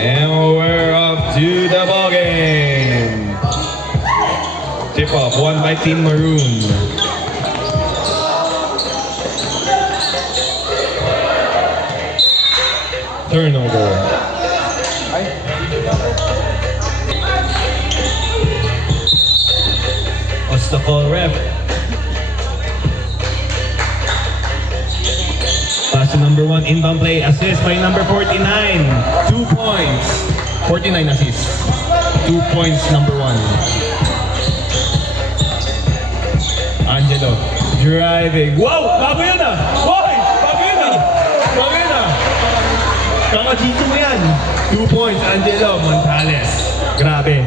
And we're off to the ball game. Tip off, won by Team Maroon. Turnover. What's the call, ref? Pass to number 1, inbound play, assist by number 49. 2 points. 49 assists. 2 points, number 1. Angelo, driving. Wow! Bago yun ah! Wow! Bago yun ah! Bago yun ah! Kaka-G2 mo yan. 2 points, Angelo Montales. Grabe.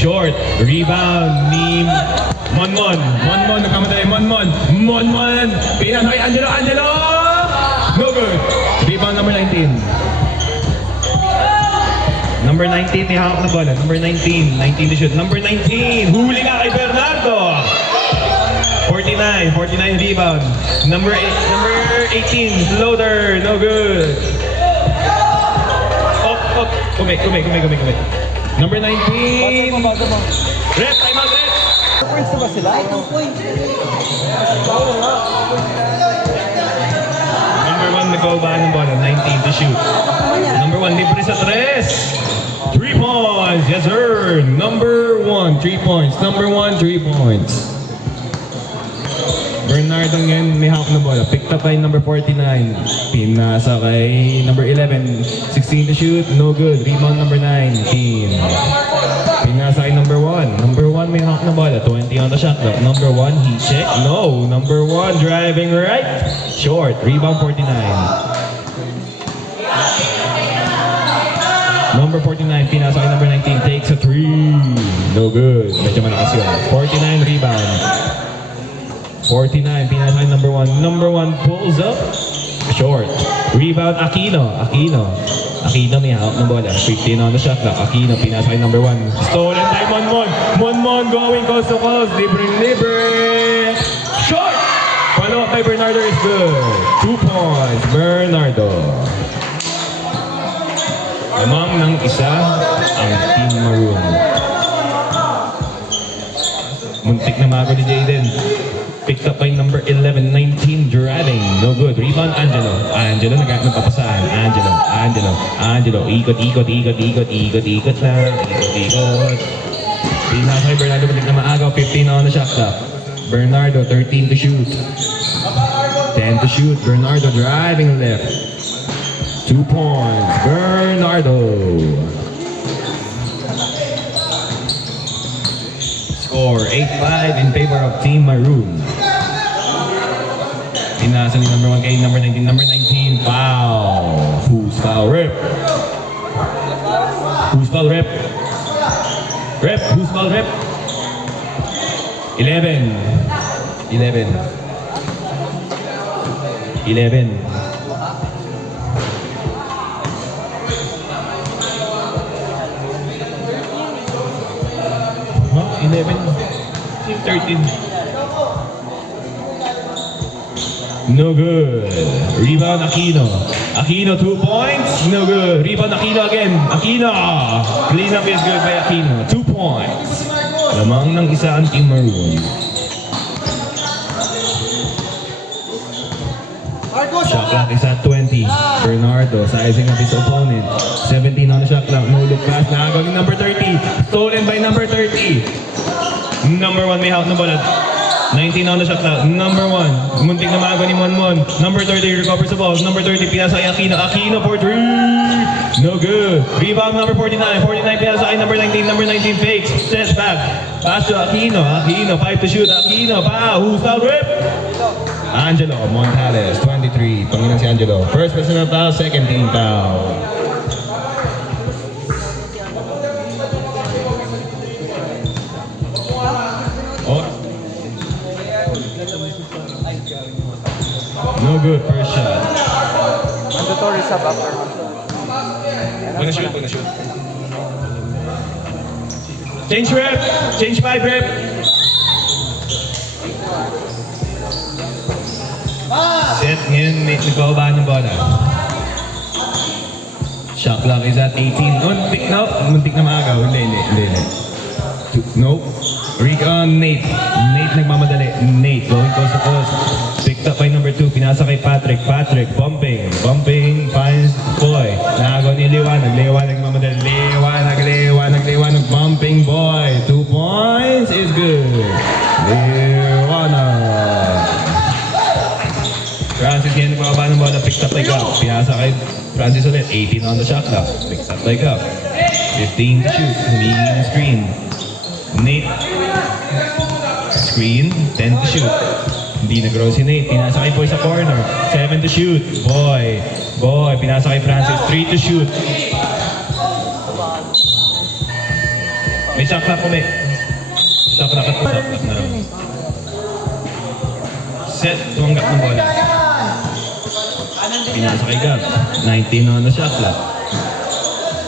Short, rebound ni Monmon. Monmon, nagkamatay. Monmon. Monmon. Pinasay, Angelo. Angelo! No good. Rebound number 19. Number 19, may hawak na bola. Number 19. 19 to shoot. Number 19. Huli ka kay Bernardo. 49. 49 rebound. Number 18. Floater. No good. Oh. Kumik. Number 19. Ref, time out, ref. Points na ba sila? Ay, 2 points. Number 1, nagkaubahan ng bola. 19 to shoot. Number 1, libre sa 3. 3 points. Yes, sir. Number 1, 3 points. Number 1, 3 points. Bernardo ngayon may hawak na bola. Picked up by number 49. Pinasa kay number 11. 16 to shoot. No good. Rebound number 19. Pinasa kay number 1. Number 1 may hawak na bola. 20 on the shot clock. Number 1, heat check. No. Number 1 driving right. Short. Rebound 49. Number 49, pinasa kay number 19. Takes a 3. No good. Medyo malakas yun. 49 rebound. 49, pinasa kay number 1. Number 1 pulls up. Short. Rebound, Aquino. Aquino may hawak ng bola. 15 on the shot clock. Aquino, pinasa kay number 1. Stolen by Monmon. Monmon going coast to coast. Libre. Short! Follow up by Bernardo is good. 2 points. Bernardo. Lamang ng isa ang Team Maroon. Muntik na mago ni Jaden. Picked up by number 11, 19, driving. No good. Rebound, Angelo. Angelo, nagpapasahan. Angelo. Ikot lang. Pinasa kay Bernardo, balik na maagaw. 15 on the shot clock. Bernardo, 13 to shoot. 10 to shoot. Bernardo driving left. 2 points. Bernardo. Score 8-5 in favor of Team Maroon. Pinasa ni number 1 kay number 19. Number 19, foul. Who's foul? Rep. Who's foul? Rep. Rep. Who's foul? Rep. 11. 11. 11. Huh? 11. 13. No good. Rebound, Aquino. Aquino, 2 points. No good. Rebound, Aquino again. Aquino. Clean up is good by Aquino. 2 points. Lamang ng isa ang Team Maroon. Shot clock is at 20. Bernardo sizing up his opponent. 17 on the shot clock. No look pass. Nakagaw ni number 30. Stolen by number 30. Number 1 may hawak na bola. 19 on the shot clock. Number 1. Muntik na maaga ni Monmon. Number 30 recovers the ball. Number 30 pinasa kay Aquino. Aquino for 3. No good. Rebound number 49. 49 pinasa kay number 19. Number 19 fakes. Steps back. Pass to Aquino. Aquino 5 to shoot. Aquino. Who's foul? Rip. Angelo Montales, 23. Pangilan si Angelo. First personal foul, second team foul. Oh. No good, first shot. Mandatory sub after. Pag na-shoot. Change rep. Change 5 rep. Set Ngayon, nagbababa ng bola. Shot clock is at 18. Muntik na maagaw. Hindi. Nope. Recon, Nate. Nate nagmamadali. Nate going coast to coast. Picked up by number 2. Pinasa kay Patrick. Patrick, bumping. Bumping, finds Boy. Nakagaw ni Liwanag. Liwanag nagmamadali. Liwanag. Bumping Boy. 2 points is good. Liwanag. Francis ngayon nagbababa ng bola. Picked up by Gab. Pinasa kay Francis ulit. 18 on the shot clock. Picked up by Gab. 15 to shoot. Humingi ng screen. Nate. Screen. 10 to shoot. Hindi nag-roll si Nate. Pinasa kay Boy sa corner. 7 to shoot. Boy. Pinasa kay Francis. 3 to shoot. May shot clock kami. Shot clock at shot clock na. Set. Tumanggap ng bola. Pinasa kay Gab. 19 on the shot clock.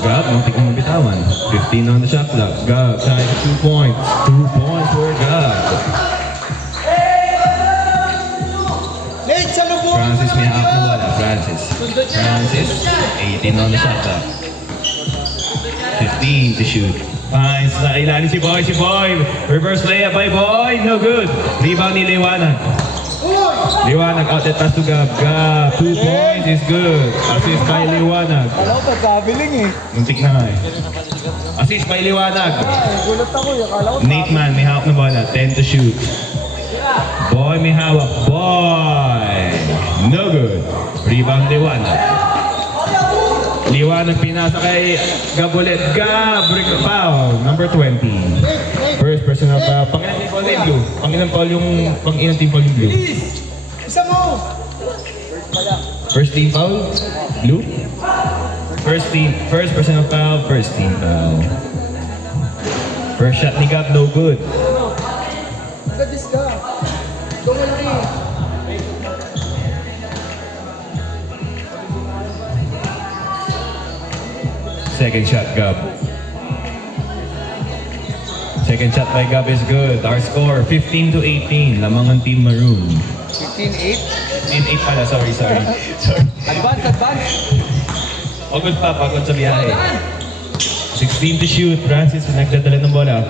Gab, muntik mong bitawan. 15 on the shot clock. Gab, tied to 2 points. 2 points for Gab. Francis may hawak na bola. Francis. 18 on the shot clock. 15 to shoot. Finds sa ilalim si Boy. Reverse layup by Boy. No good. Rebound ni Liwanag. Liwanag outlet pass to Gab. 2 points is good. Assist by Liwanag. Alam ko, pagkabiling eh. Muntik na nga eh. Assist by Liwanag. Gulat ako, akala ko. Nate Man may hawak na bola. 10 to shoot. Boy may hawak. Boy. No good. Rebound Liwanag. Liwanag pinasa kay Gab ulit. Gab. Foul. Number 20. First personal foul. Pangilang team foul na yung blue. Pangilang team foul yung blue. Isa mo! First team foul? Blue? First personal foul. First team foul. First shot ni Gab. No good. Gadis ka. Tumulong eh. Second shot, Gab. Second shot by Gab is good. Our score, 15 to 18. Lamang ang Team Maroon. 15-8. 15-8 pala, sorry. Advance. Pagod sa biyahe. 16 to shoot. Francis, nagdadala ng bola.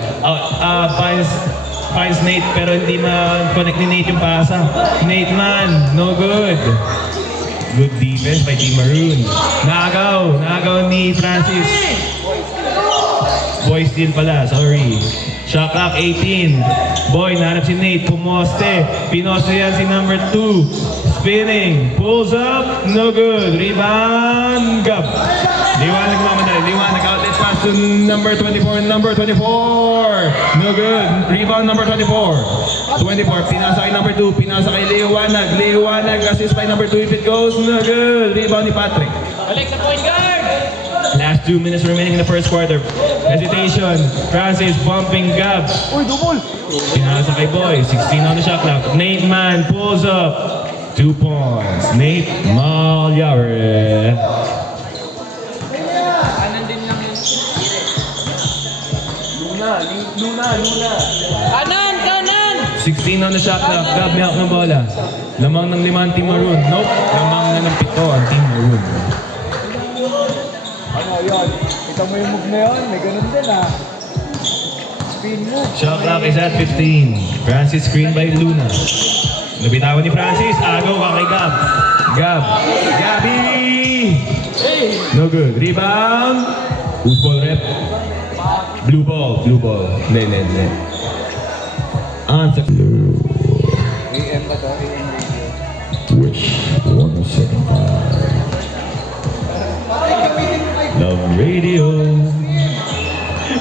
Finds Nate, pero hindi ma-connect ni Nate yung pasa. Nate man, no good. Good defense by Team Maroon. Nagaw ni Francis. Boy steal pala, sorry. Shot clock 18. Boy, nahanap si Nate. Pumoste. Pinoste yan si number 2. Spinning. Pulls up. No good. Rebound. Gab. Liwanag mamadali. Liwanag outlet pass to number 24. Number 24. No good. Rebound number 24. 24. Pinasa kay number 2. Pinasa kay Liwanag. Liwanag. Assist by number 2 if it goes. No good. Rebound ni Patrick. Balik sa point guard! Last 2 minutes remaining in the first quarter. Hesitation. Francis bumping Gab. Uy, double! Pinasa kay Boy. 16 on the shot clock. Nate Man pulls up. 2 points. Nate Malyare. Kanan din lang yun. Luna. Kanan! 16 on the shot clock. Gab may hawak ng bola. Lamang ng 5 ang Team Maroon. Nope. Lamang na ng 7 ang Team Maroon. Ano yun? Kita mo yung move na yun? May ganun din ah. Spin move. Shot clock is at 15. Francis screen by Luna. Nabitawan ni Francis. Agaw ka kay Gab. Gabi! No good. Rebound. Who's ball rep? Blue ball. Hindi. Answer. AM ba to? AM radio. Wish 107.5. Love Radio.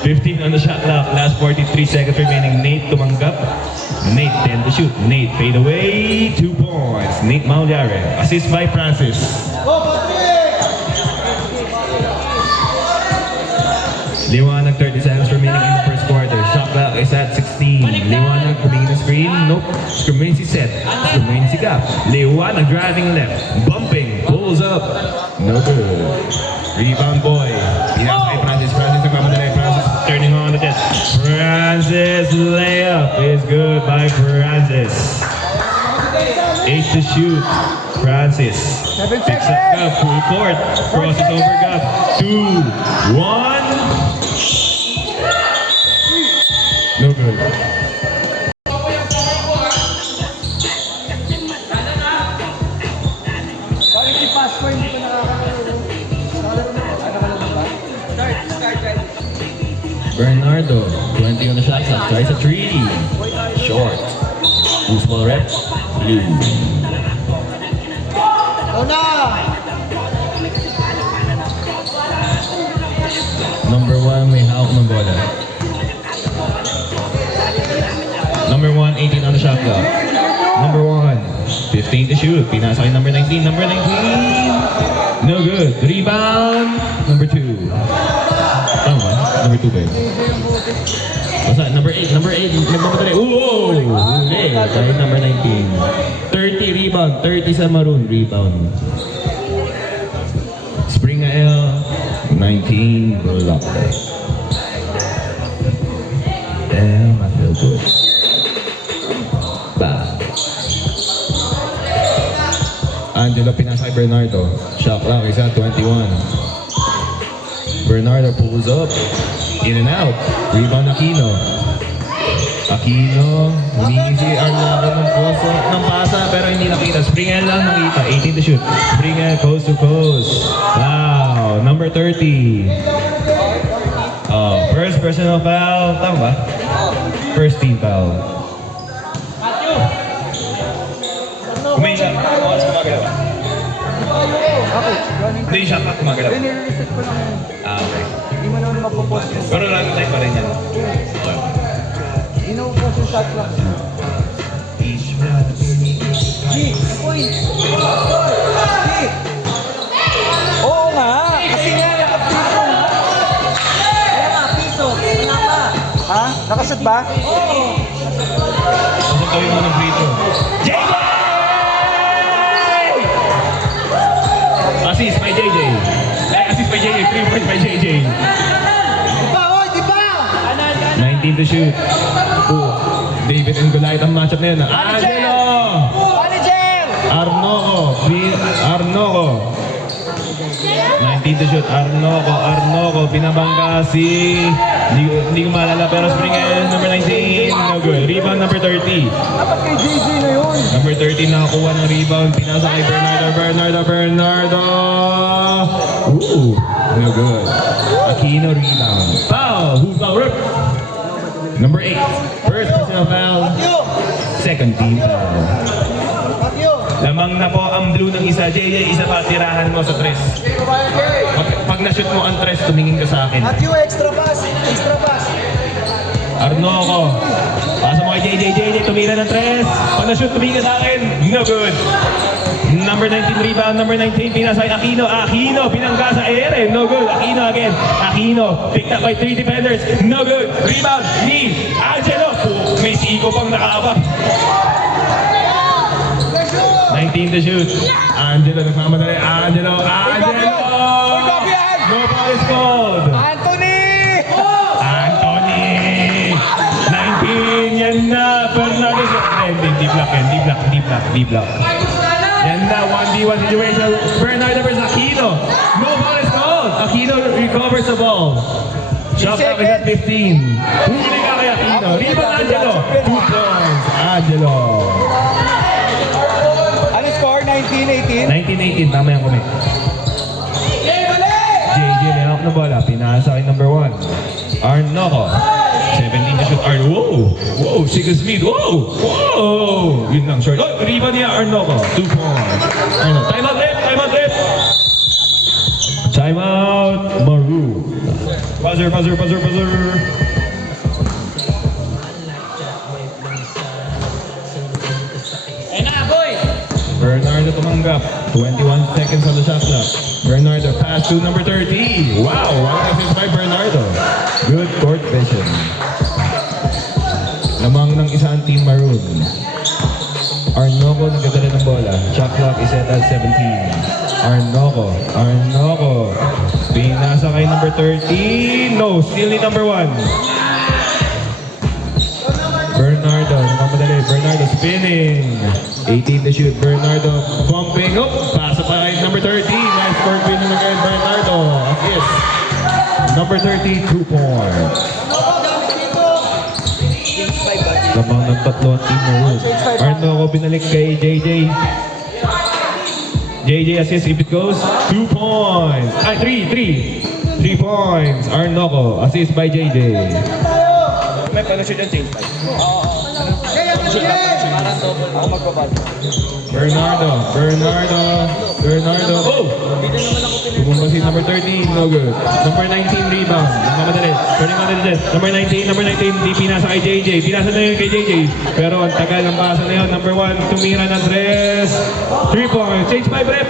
15 on the shot clock. Last 43 seconds remaining. Nate tumanggap. Nate 10 to shoot. Nate fade away. 2 points. Nate Malyare. Assist by Francis. Liwanag 30 seconds remaining in the first quarter. Shot clock is at 16. Liwanag putting the screen. Nope. Screen si Seth. Screen si Gab. Liwanag driving left. Bumping. Pulls up. No good. Rebound Boy. Pinasa kay Francis. Francis nagmamadali. Francis turning on the test. Francis layup is good by Francis. 8 to shoot. Francis picks up Gap, full court, crosses over Gap. 2, 1. No good. Bakit si Pasco hindi ko nakakalayo? Bernardo, 20 on the shot clock, tries a 3. Short. Who's ball red? Blue. Number 1, may hawak ng bola. Number 1, 18 on the shot clock. Number 1, 15 to shoot. Pinasa kay number 19. Number 19. No good. Rebound. Number 2. Tama ba? Number 2 ba yun? Basta, number 8. Number 8. Nagmamadali. Ooh! Huli. Kahit number 19. 30 rebound. 30 sa maroon. Rebound. Spring L. 19 block. Damn, I feel good. Angelo pinasa kay Bernardo. Shot clock is at 21. Bernardo pulls up. In and out. Rebound Aquino. Aquino. Humingi si Arnaldo ng pasa pero hindi nakita. Springel lang nakita. 18 to shoot. Springel coast to coast. Wow. Number 30. First personal foul. Tama ba? First team foul. Kumain gumagalaw. Hindi yung shot clock gumagalaw. Nire-reset ko lang yun. Okay. Hindi mo naman mapopost yun. Pero lang tayo pa rin yan. Hindi na mapopost yung shot clock. G! Uy! G! Oo nga! Kasi nga nakapiso nga! Kaya nga, piso! Wala pa! Ha? Nakashoot ba? Oo! Pasok kami mo ng free throw. JJ! Assist by JJ. Assist by JJ. 3 points by JJ. Diba? Oy! Diba? 19 to shoot. Oh, David and Goliath ang matchup na yun. Angelo! Manager! Arnoco. 19 to shoot. Arnoco. Pinabangga si... Hindi ko maalala pero Springel number 19. No good. Rebound number 30. Dapat kay JJ na yun! Number 13 nakakuha ng rebound. Pinasa kay Bernardo. Ooh, no good. Aquino rebound. Foul. Who's foul? Rip. Number 8. First personal foul. Second team foul. Lamang na po ang blue ng isa. JJ, isa pa tirahan mo sa tres. Pag na-shoot mo ang tres, tumingin ka sa akin. Matthew, extra pass! Extra pass! Arnoco. Pasa mo kay JJ, tumira ng tres. Pag na-shoot, tumingin ka sa akin. No good. Number 19 rebound, number 19 pinasa kay Aquino. Aquino, pinangga sa ere. No good. Aquino again. Aquino, picked up by 3 defenders. No good. Rebound ni Angelo. May siko pang nakaabang. 19 to shoot. Angelo, nagmamadali. Angelo. No ball is called. Anthony! 19, yan na. Bernardo. Deep block. Yan na, 1v1 situation. Bernardo versus Aquino. No ball is called. Aquino recovers the ball. Shot clock is at 15. Huli ka kay Aquino. Rebound Angelo. 2 points. Angelo. Ano score? 19-18? 19-18, tama yung comment. JJ, nilak na bola. Pinasa kay number 1. Arnoco. 17 to shoot. Wow, Siga Smith. Wow. Yun lang, short. Oh, rebound niya, Arnoco. 2 points. Time out, ref. Time out, Maru. Buzzer. Bernardo tumanggap. 21 seconds on the shot clock. Bernardo pass to number 30. Wow, one assist by Bernardo. Good court vision. Lamang ng isang team maroon. Arnoco nagdadala ng bola. Shot clock is set at 17. Arnoco. Pinasa kay number 30. No, still ni number 1. Bernardo, nagmamadali. Bernardo spinning. 18 to shoot. Bernardo bumping. Oh, pasa pa kay number 30. Nice score spinning again, Bernardo. Assist. Number 30, 2 points. Lamang ng tatlo ang team na room. Arnoco binalik kay JJ. JJ assist if it goes. 2 points. Ay, 3 points. Arnoco assist by JJ. May panusyon yung change 5. Ako magbabad. Bernardo. Oh! Bumaba si number 13, no good. Number 19, rebound. Nagmamadali. Turning on to the desk. Number 19, di pinasa kay JJ. Pinasa na yun kay JJ. Pero ang tagal ng pasa na yun. Number 1, tumira ng tres. 3 points. Change 5 rep.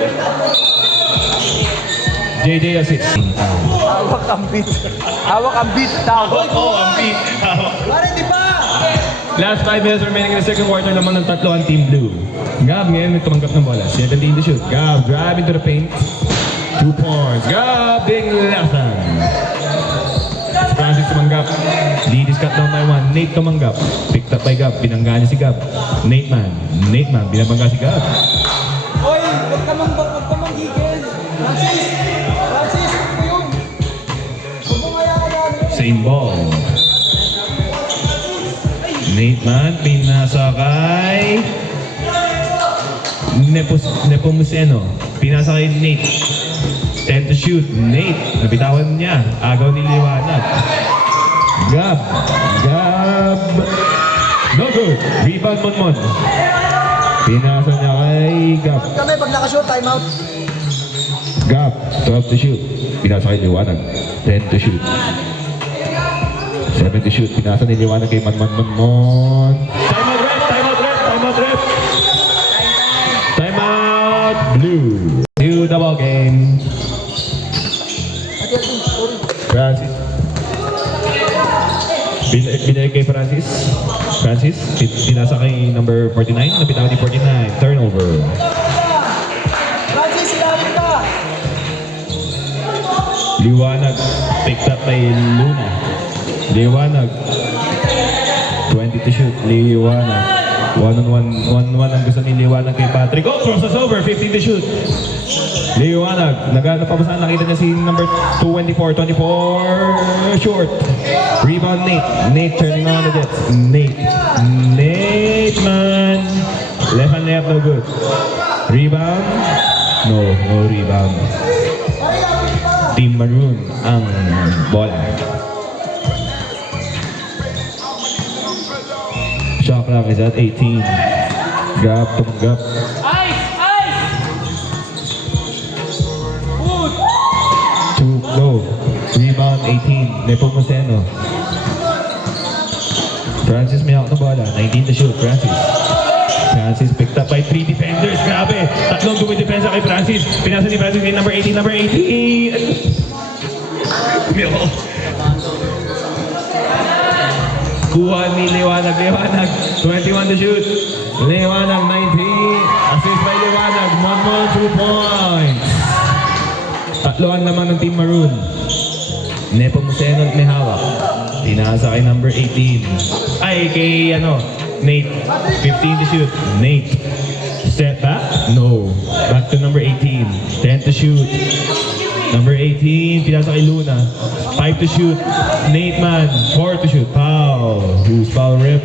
JJ assist. Hawak ang beat. Hawak ang beat. Tawag. Oh, ang beat. Pare, di ba? Last 5 minutes remaining in the second quarter naman ng tatlo ang Team Blue. Gab ngayon may tumanggap ng bola. 17 to shoot. Gab drive into the paint. 2 points. Gab ding lasan. Francis tumanggap. Lead is cut down by 1. Nate tumanggap. Picked up by Gab. Binangga niya si Gab. Nate man. Binabangga si Gab. Oy, huwag ka manggigil. Francis, huwag mo yun. Huwag mo hayaan. Same ball. Nate man, pinasa kay Nepomuceno. Pinasa kay Nate. 10 to shoot. Nate, nabitawan niya. Agaw ni Liwanag. Gab. No good. Rebound Monmon. Pinasa niya kay Gab. Kami, pag nakashoot, time out. Gab, 12 to shoot. Pinasa kay Liwanag. 10 to shoot. 7 to shoot. Pinasa ni Liwanag kay Monmon. Time out, Blue. New double game. Francis. Binalik kay Francis. Pinasa kay number 49. Nabitawan ni 49. Turnover. Francis, ilalim ka. Liwanag. Picked up by Luna. Liwanag. 20 to shoot. Liwanag. 1-on-1 ang gusto ni Liwanag kay Patrick. Oh, crosses over. 15 to shoot. Liwanag. Nagano pa ba saan? Nakita niya si number 24. Short. Rebound Nate. Nate turning on the Jets. Nate man. Left hand layup, no good. Rebound. No rebound. Team Maroon ang bola. Shot clock is at 18. Gab, tumanggap. Ice! Good! 2, go. Rebound, 18. Nepomuceno. Francis may hawak na bola. 19 to shoot. Francis picked up by 3 defenders. Grabe. Tatlong dumidepensa kay Francis. Pinasa ni Francis kay number 18. Kuha ni Liwanag. 21 to shoot. Liwanag, 19. Assist by Liwanag. Monmon, 2 points. Tatlo ang naman ng Team Maroon. Nepomuceno may hawak. Tinasa kay number 18. Ay, kay Nate. 15 to shoot. Nate. Step back? No. Back to number 18. 10 to shoot. Number 18, pinasa kay Luna. 5 to shoot. Nate man. 4 to shoot. Foul. Who's foul rip?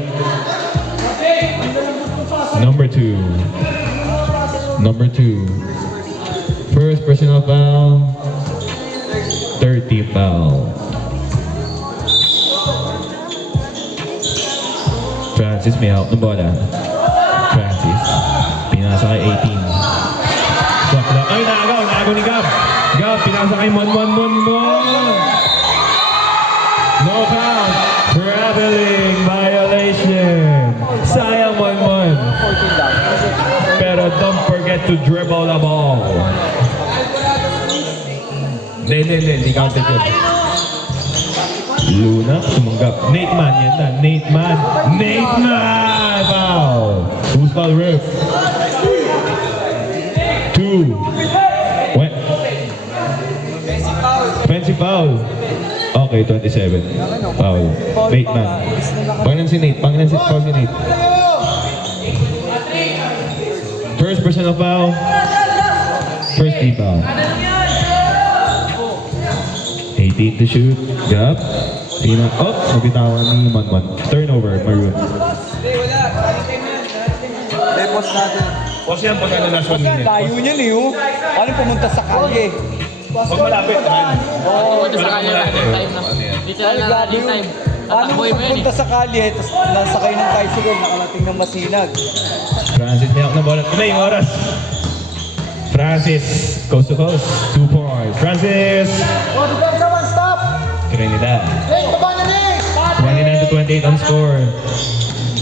Number 2. First personal foul. 30 foul. Francis may hawak ng bola. Francis. Pinasa kay 18. Shot clock. Ay, naagaw ni Gab. Gab, pinasa kay Mon. No foul. Traveling violation. Sayang Mon. 14 lang. Pero don't forget to dribble the ball. Hindi counted yun. Luna, tumanggap. Nate man, yan na. Nate man! Foul! Who's foul ref? 2. What? Offensive foul. Okay, 27. Foul. Nate man. Pangilan si Nate. Foul si Nate. personal foul. First free foul. 18 to shoot. Gap. Pina. Oh, nabitawan ni Manman. Turnover, Maroon. Lepos natin. Boss yan, pag ano last 1 Kasi minute. layo niya eh, oh. Paano pumunta sa kalye? Pag malapit naman. Punta sa kanya na time na. Dito na Ay, lang grabe running yun. time. Paano Tatakboy mo yan eh. pumunta sa kalye, tapos nasakay ng tricycle, nakalating ng masinag. Francis may hawak na bola. Ito na yung oras. Francis, coast to coast. 2 points. Francis! Oh, defense naman, stop! Trinidad. Hey, baba na Nick! 29 to 28 on score.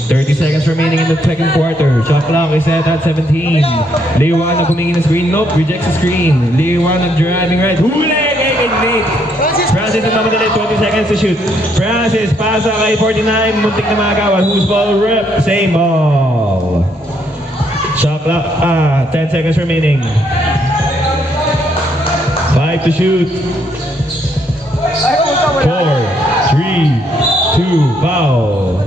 30 seconds remaining in the second quarter. Shot clock is set at 17. Liwanag humingi ng screen. Nope, rejects the screen. Liwanag driving right. Huli! Kay Nick. Francis nagmamadali. 20 seconds to shoot. Francis pasa kay 49. Muntik na magawan. Who's ball rip? Same ball. Shot clock. 10 seconds remaining. 5 to shoot. Ay, wala, wala. 4, 3, 2, foul.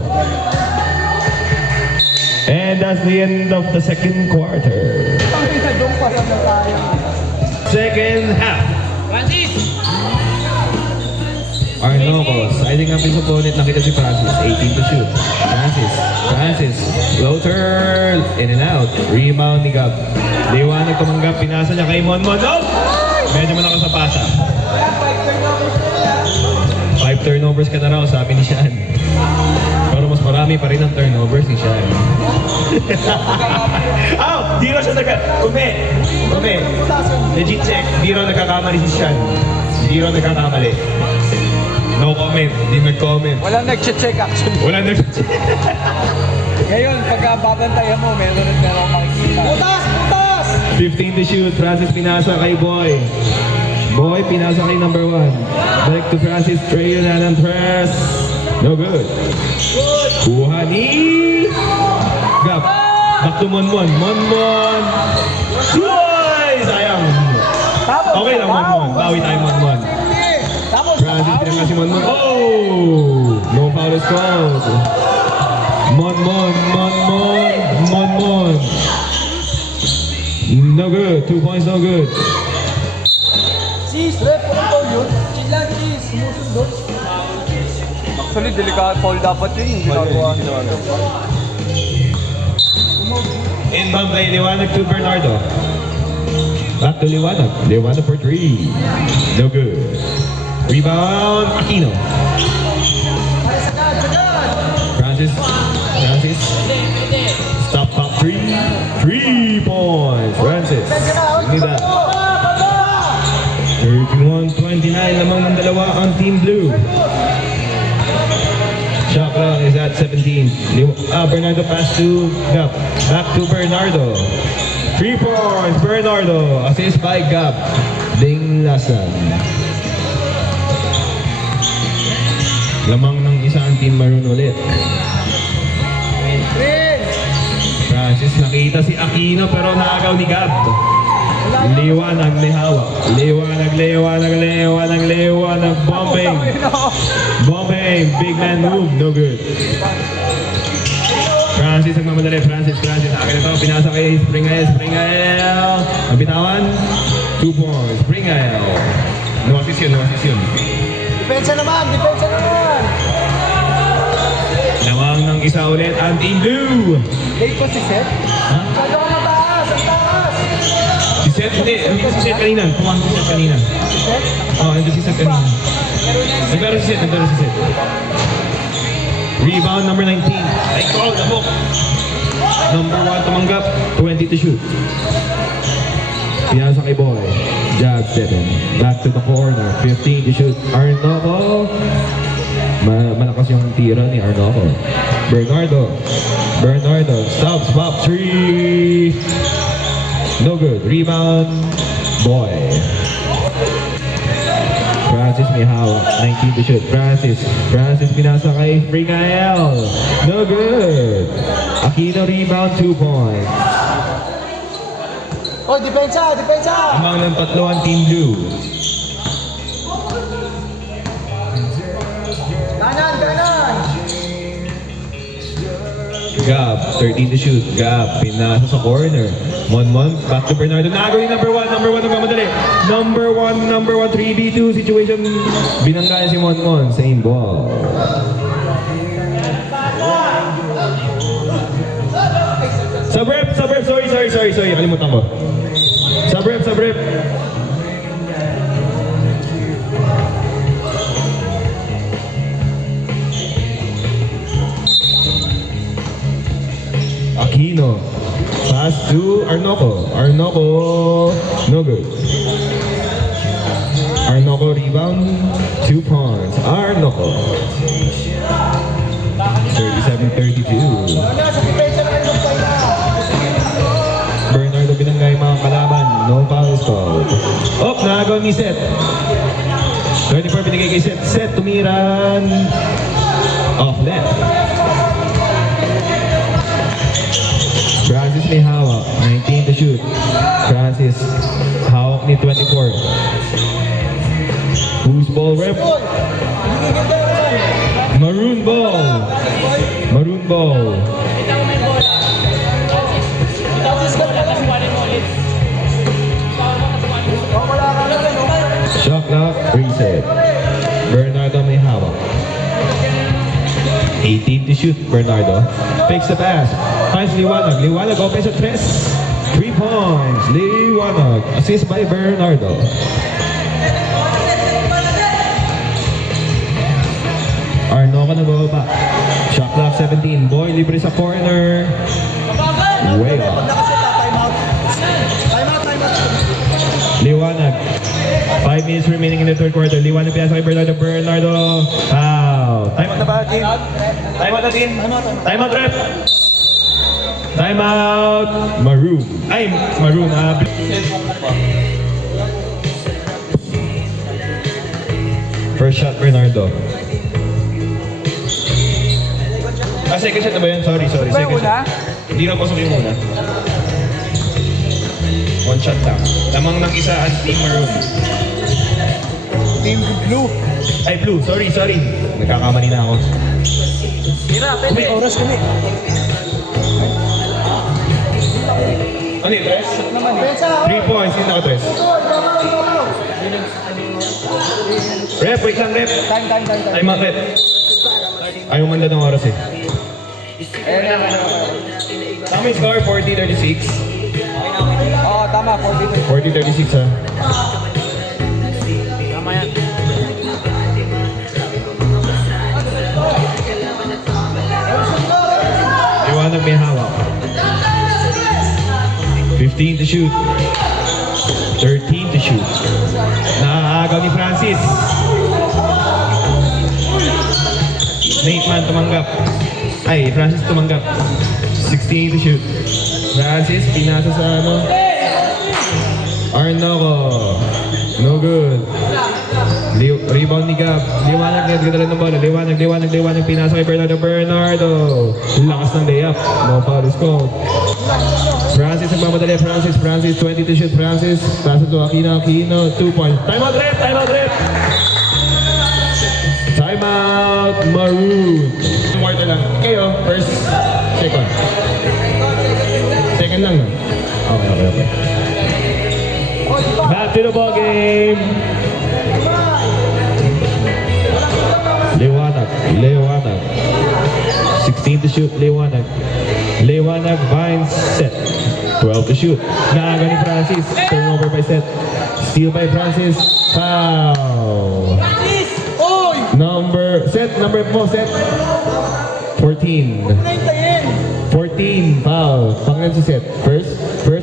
And that's the end of the second quarter. Ang pinadong pa lang na tayo. Second half. Francis! Arnocos, siding up his opponent. Nakita si Francis. 18 to shoot. Francis. Floater. In and out. Rebound ni Gab. Liwanag tumanggap. Pinasa niya kay Monmon. No! Medyo malakas sa pasa. 5 turnovers ka na raw, sabi ni Sean. Pero mas marami pa rin ang turnovers ni Sean. Di raw siya Kume. Legit check. Di raw nagkakamali si Sean. Di raw nagkakamali. No comment. Di nag-comment. Walang nag-check actually. Wala nag-check. Ngayon, pagka babantayan mo, meron na naman makikita. Putas! 15 to shoot. Francis pinasa kay Boy. Boy pinasa kay number 1. Back to Francis. Trail na ng press. No good. Kuha ni Gap. Back to Monmon. Boy! Sayang. Okay lang Monmon. Bawi tayo Monmon. Tapos, Francis pinaka si Monmon. Oh! No foul is called. Monmon. No good. 2 points, no good. sis, rep, ano yun? Chill lang, sis. Sumusunod. Actually, delicate foul dapat yun. Yung ginagawa nila. Inbound play, Liwanag to Bernardo. Back to Liwanag. Liwanag for 3. No good. Rebound, Aquino. Francis. Stop, pop, 3. 3 points. Francis. Need that. 31-29 lamang ng dalawa on Team Blue. Shot clock is at 17. Bernardo pass to Gap. Back to Bernardo. 3 points. Bernardo. Assist by Gap. Ding Lasan. Lamang ng isang Team Maroon ulit. Francis nakita si Aquino pero naagaw ni Gab. Liwanag may hawak. Liwanag. Bombing. Big man move. No good. Francis nagmamadali. Francis. Akin ito. Pinasa kay Springael. Nabitawan. 2 points. Springael. No assist yun. Depensa naman. Lamang ng isa ulit ang Team Blue. Late pa si Seth. Ha? Kaya ko mataas. Ang taas. Si Seth, hindi si Seth kanina. Pumasok si Seth kanina. Si Seth? Hindi si Seth kanina. Naglaro si Seth. Rebound number 19. Ay, call the book. Number 1 tumanggap. 20 to shoot. Pinasa kay Boy. Jab 7. Back to the corner. 15 to shoot. Arnoco. Malakas yung tira ni Arnoco. Bernardo. Stops. Pop 3. No good. Rebound. Boy. Francis may hawak. 19 to shoot. Francis pinasa kay Springael. No good. Aquino rebound. 2 points. Oh, depensa. Amang ng tatlo ang Team Blue. Ganan. Gab, 13 to shoot. Gab, pinasa sa corner. Mon, back to Bernardo. Nagawin number 1 nagmamadali. Number 1, 3v2 situation. Binanggaan si Mon, same ball. Sub rep, sorry, kalimutan ko. Sub rep. Aquino. Pass to Arnoco, no good. Arnoco rebound, 2 points. Arnoco. 37-32. Bernardo binanggay mga kalaban. No fouls called. Nagaw ni Seth. 24 binigay kay Seth. Seth tumiran. Off left. Francis may hawak. 19 to shoot. Francis hawak ni 24. Who's ball rep? Maroon ball. Shot clock, reset. Bernardo may hawak. 18 to shoot, Bernardo. Fakes the pass. Finds Liwanag. Liwanag open sa 3. 3 points. Liwanag. Assist by Bernardo. Arnoco na bababa. Shot clock 17. Boy, libre sa corner. Way off. Liwanag. 5 minutes remaining in the third quarter. Liwanag pinasa kay Bernardo. Foul. Time out na ba, team? Time out na, team? Time out, ref. Time out. Maroon. First shot, Bernardo. Second shot na ba yun? Sorry. Second shot. Hindi na pasok yung una. 1 shot lang. Lamang ng isa at Team Maroon. Team Blue. Ay, Blue. Sorry. Nagkakamali na ako. May oras kami. Ano yun, Tres? 3 points. Hindi naka-Tres. Rep, wait lang, Rep. Time out, Rep. Ayaw manda ng oras eh. Tama yung score, 40-36. Tama, 40-36 ha. Tama yan. Liwanag may hawak. 15 to shoot. 13 to shoot. Naaagaw ni Francis. Nate man tumanggap. Francis tumanggap. 16 to shoot. Francis pinasa sa Arnoco. No good. Rebound ni Gab. Liwanag nagdadala ng bola. Liwanag pinasa kay Bernardo. Lakas ng layup. No foul is called. Francis nagmamadali. Francis 20 to shoot. Francis pass to Aquino. 2 points. Time out, ref. Time out, Maroon. Quarter lang. Kayo, first, second. Second lang. Okay. Back to the ball game. Liwanag. 16 to shoot, Liwanag. Liwanag binds Seth. 12 to shoot. Naaga ni Francis. Turnover by Seth. Steal by Francis. Foul. Number mo, Seth. 14. 14, foul. Pangalan si Seth. First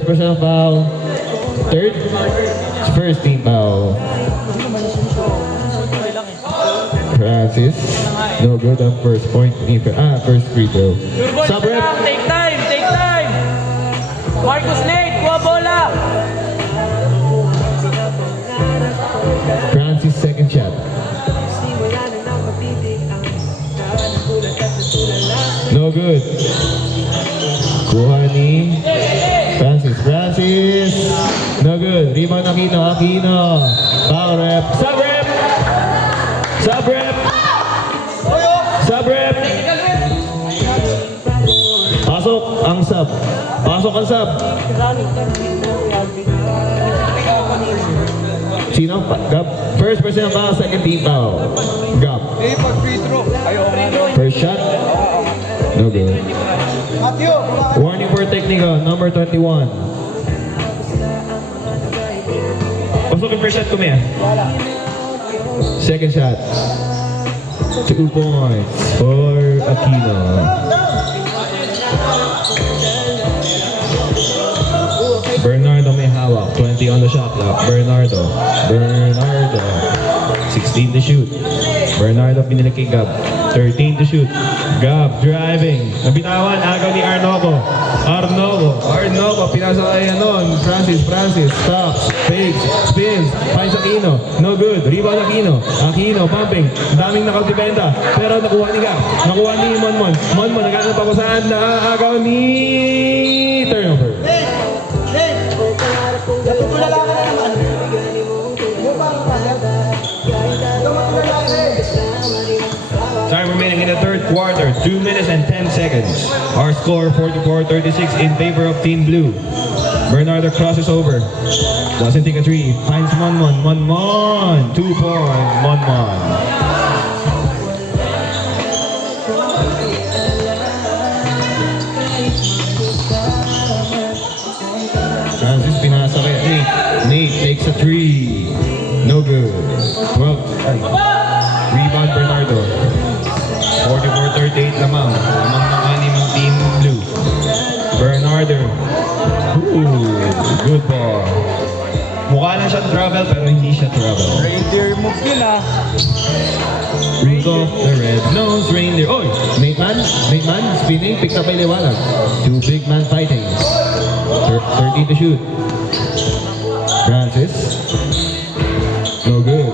personal foul. Third, first team foul. Francis, no good on first point. First free throw. Sub-rep. Take time. Marcus Nate, kuha bola. Francis, second shot. No good. Kuha ni Francis. No good. Rebound Aquino. Foul rep. Sub rep. Pasok ang sub. Pasok ang sub. Sino? Gab. First person ang foul, second team foul. Gab. Pag free throw. Ayaw nga no. First shot. No good. Warning for technical, number 21. Pasok yung first shot ko, Mia. Second shot. 2 points for Aquino. Bernardo may hawak. 20 on the shot clock. Bernardo. 16 to shoot. Bernardo pinili kay Gab. 13 to shoot. Gab driving. Nabitawan. Agaw ni Arnovo. Arnovo. Pinasa kay Francis. Stops. Fakes. Spins. Finds Aquino. No good. Rebound Aquino. Aquino pumping. Daming nakaldibenda. Pero nakuha ni Gab. Nakuha ni Monmon. Monmon nagkakaroon pa saan na agaw ni turnover. Time remaining in the third quarter, 2 minutes and 10 seconds. Our score 44-36 in favor of Team Blue. Bernardo crosses over. Doesn't take a three. Finds Monmon. 2 points. Monmon. Francis pinasa kay Nate. Nate takes a three. No good. 12. Rebound Bernardo. 44-38 lamang. Lamang ng anim ng Team Blue. Bernardo. Ooh, good ball. Mukha lang siya travel pero hindi siya travel. Reindeer move yun ah. Rudolph the red nose reindeer. Oy! Nate man, spinning, picked up by Liwanag. 2 big man fighting. 13 to shoot. Francis. No good.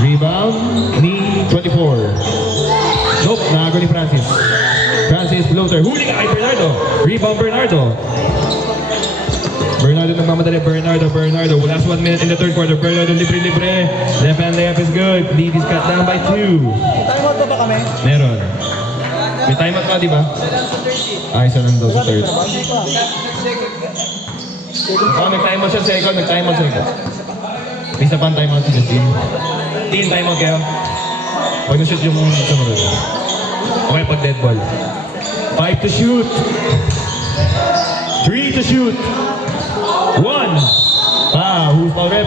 Rebound ni 24. Nope, nakago ni Francis. Francis floater. Huli ka kay Bernardo. Rebound Bernardo. Bernardo nagmamadali. Bernardo. Last 1 minute in the third quarter. Bernardo libre. Left hand layup is good. Lead is cut down by 2. Timeout pa ba kami? Meron. May timeout ka, di ba? Ay, isa lang daw sa third. Nag-timeout siya second. May isa pang timeout si Justin. Team timeout kayo. Pag na-shoot yung sumunod. Okay, pag dead ball. 5 to shoot. 3 to shoot. 1. Who's foul rep?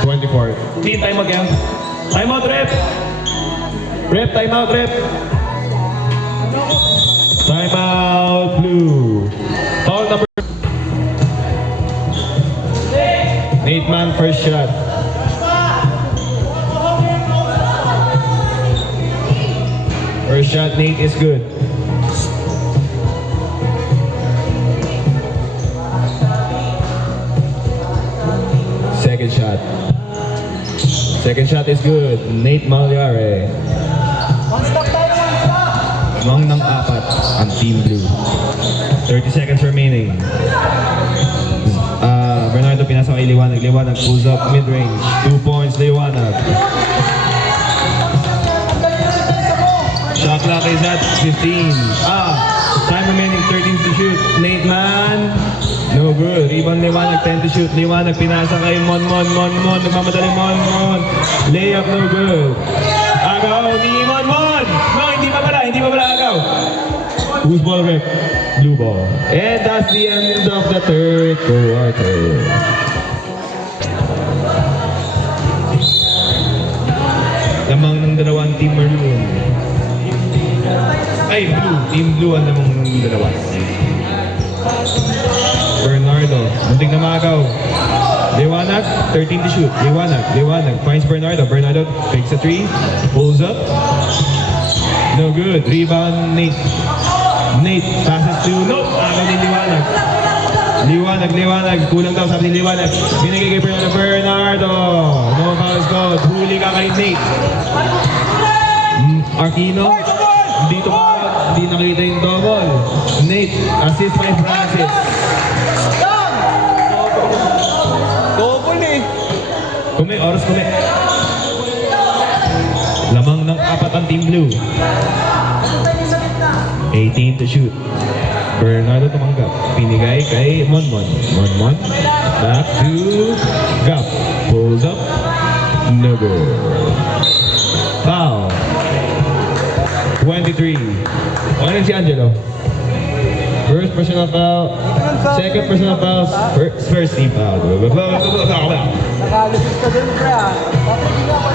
24. Team timeout kayo. Timeout rep. Timeout rep. Timeout Blue. Foul number. Nate man first shot. First shot, Nate is good. Second shot. Second shot is good. Nate Malyare. Among ng apat ang Team Blue. 30 seconds remaining. Bernardo pinasa kay Liwanag. Liwanag pulls up mid-range. 2 points, Liwanag. Shot clock is at 15. Time remaining 13 to shoot. Nate man. No good. Rebound Liwanag, 10 to shoot. Liwanag pinasa kay Monmon. Nagmamadali Monmon. Layup no good. Agaw ni Monmon. No, hindi pa pala agaw. Who's ball rep? Blue ball. And that's the end of the third quarter. Lamang ng dalawang Team Maroon. Ay, Blue. Team Blue ang lamang ng dalawa. Bernardo. Munting na magaw. Liwanag. 13 to shoot. Liwanag. Finds Bernardo. Bernardo takes a 3. Pulls up. No good. Rebound Nate. Nate passes to agaw ni Liwanag. Kulang daw sabi ni Liwanag. Binigay kay Bernardo. No foul is called. Huli ka kay Nate. Aquino. Dito pa. Hindi nakita yung double. Nate. Assist by Francis. Double eh. Oras. Lamang ng apat ang Team Blue. 18 to shoot. Bernardo tumanggap. Pinigay kay Monmon. Monmon. Back to Gap. Pulls up. No good. Foul. 23. Ano si Angelo? First personal foul. Second personal foul. First team foul. Nakalisis ka din, pre, ah. Bakit hindi ako?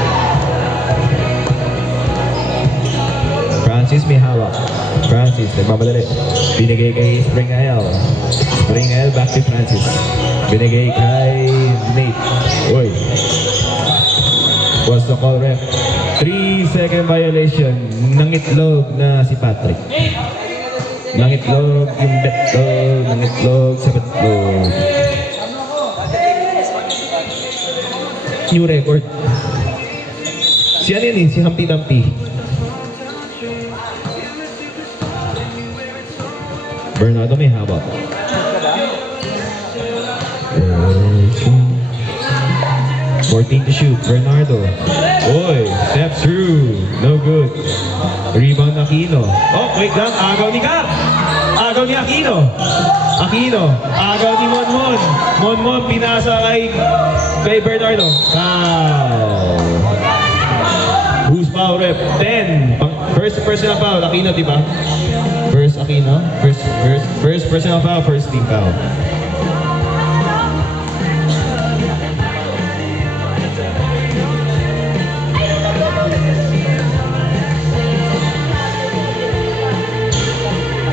Francis may hawak. Francis, nagmamadali. Binigay kay Springael. Springael back to Francis. Binigay kay Nate. Uy. What's the call, ref? 3-second violation. Nangitlog na si Patrick. Nangitlog yung betlog. Nangitlog sa betlog. New record. Si ano yun eh? Si Humpty Dumpty. Bernardo may hawak. 14 to shoot. Bernardo. Oy, step through. No good. Rebound Aquino. Oh, wait lang. Agaw ni Cap. Agaw ni Aquino. Aquino. Agaw ni Monmon. Monmon pinasa kay Bernardo. Foul. Who's foul, rep? 10. First personal foul. Aquino, di ba? First Aquino. First personal foul. First team foul.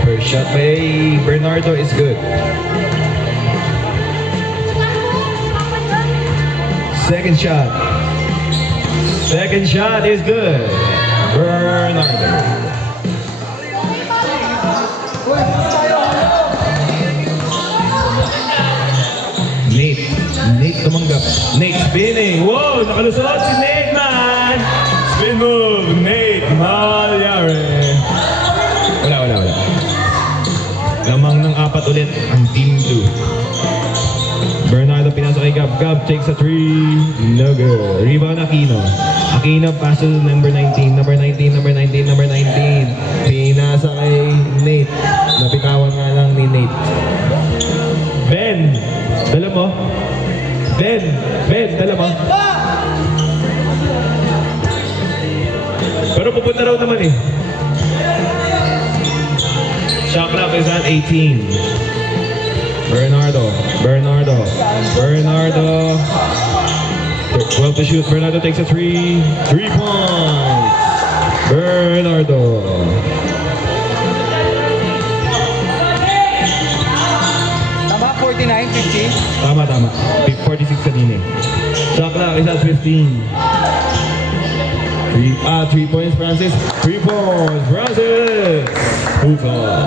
First shot by Bernardo is good. Second shot. Second shot is good. Bernardo. Nate tumanggap. Nate spinning. Wow, nakalusot si Nate, man. Spin move. Nate Malyari. Wala. Lamang ng 4 ulit ang team 2. Bernardo pinasa kay Gab. Gab takes a 3. No good. Rebound Aquino. Aquino pass to number 19. Number 19. Pinasa kay Nate. Napitawan nga lang ni Nate. Ben! Dala mo? Ben, dala mo? Pero pupunta raw naman eh. Shot clock is at 18. Bernardo. 12 to shoot. Bernardo takes a 3. 3 points. Bernardo. Tama, 49, 50. Tama. 46 kanina eh. Shot clock is at 15. 3 points, Francis. 3 points, Francis. Hook on.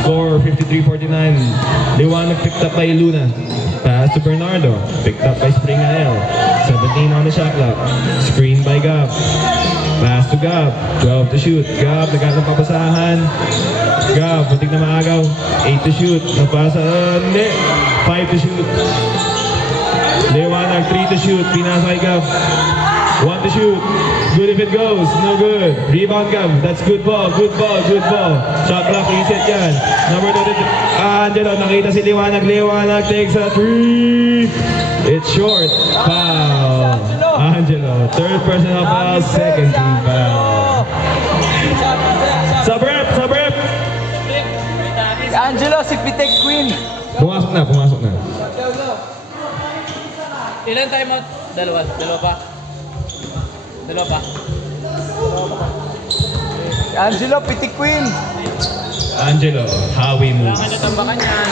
Score 53-49. Liwanag picked up by Luna. Pass to Bernardo. Picked up by Springael. 17 on the shot clock. Screen by Gab. Pass to Gab. 12 to shoot. Gab, nagkakang papasahan. Gab, muntik na maagaw. 8 to shoot. Napasa. Hindi. 5 to shoot. Liwanag, 3 to shoot. Pinasa kay Gab. 1 to shoot. Good if it goes. No good. Rebound Gab. That's good ball. Good ball. Shot clock. Reset yan. Number 2. Angelo. Nakita si Liwanag. Liwanag takes a 3. It's short. Foul. Angelo. Third personal foul. Second team foul. Sub rep. Angelo, si Pitek Queen. Pumasok na. Ilan timeout? Dalawa pa. Angelo, Pitek Queen. Angelo. How we move. Kailangan natambakan yan.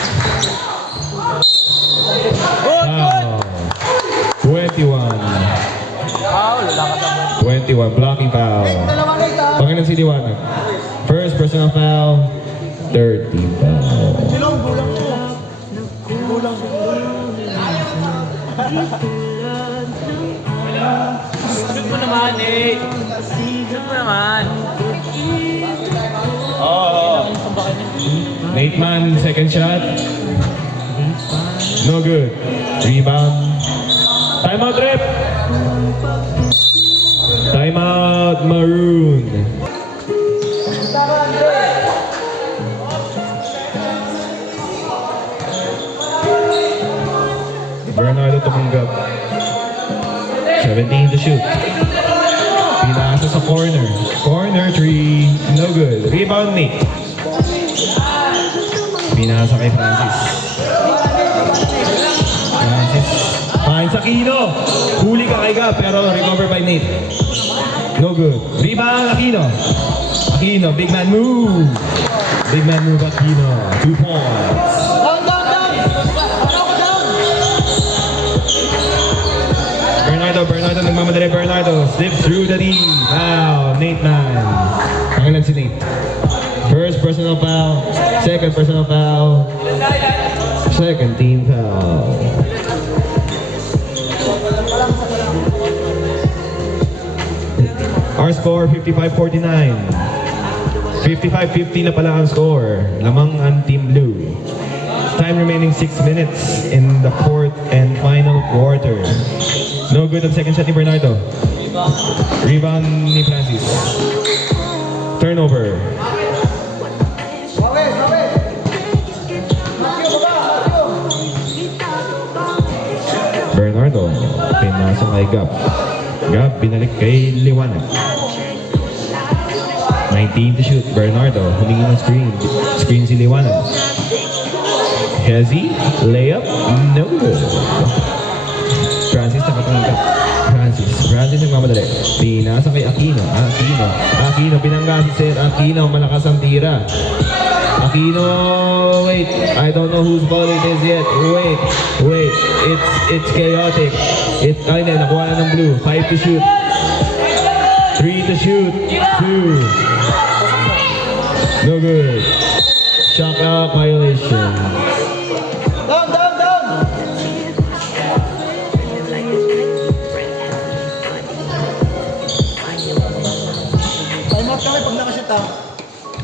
Foul. 21. Wala ka tama. 21. Blocking foul. Dalawa na ito. Pangalan si Liwanag. First personal foul. Third team foul. Silong, bulang mo. Bulang. Shoot mo naman, Nate. Shoot mo naman. Oo. Nate Man, second shot. No good. Rebound. Timeout, rep. Timeout, Maroon. Bernardo tumanggap. 17 to shoot. Pinasa sa corner. Corner 3. No good. Rebound Nate. Pinasa kay Francis. Francis. Finds Aquino. Huli ka kay Gab pero recover by Nate. No good. Rebound Aquino. Aquino. Big man move. Big man move Aquino. 2 points. Bernardo nagmamadali. Bernardo slips through the D. Foul. Nate man. Pangalan si Nate. First personal foul. Second personal foul. Second team foul. Our score 55-49. 55-50 na pala ang score. Lamang ang Team Blue. Time remaining 6 minutes in the fourth and final quarter. No good ang second shot ni Bernardo. Rebound ni Francis. Turnover. Bernardo, pinasa kay Gab. Gab, binalik kay Liwanag. 19 to shoot. Bernardo, humingi ng screen. Screen si Liwanag. Hezi, layup, no good. Francis nakatanggap. Francis nagmamadali. Pinasa kay Aquino, binangga si Sir Aquino, malakas ang tira. Aquino, wait, I don't know whose ball it is yet. Wait, it's chaotic. Ayun na, nakuha na ng Blue. 5 to shoot. 3 to shoot. 2. No good. Shot clock violation.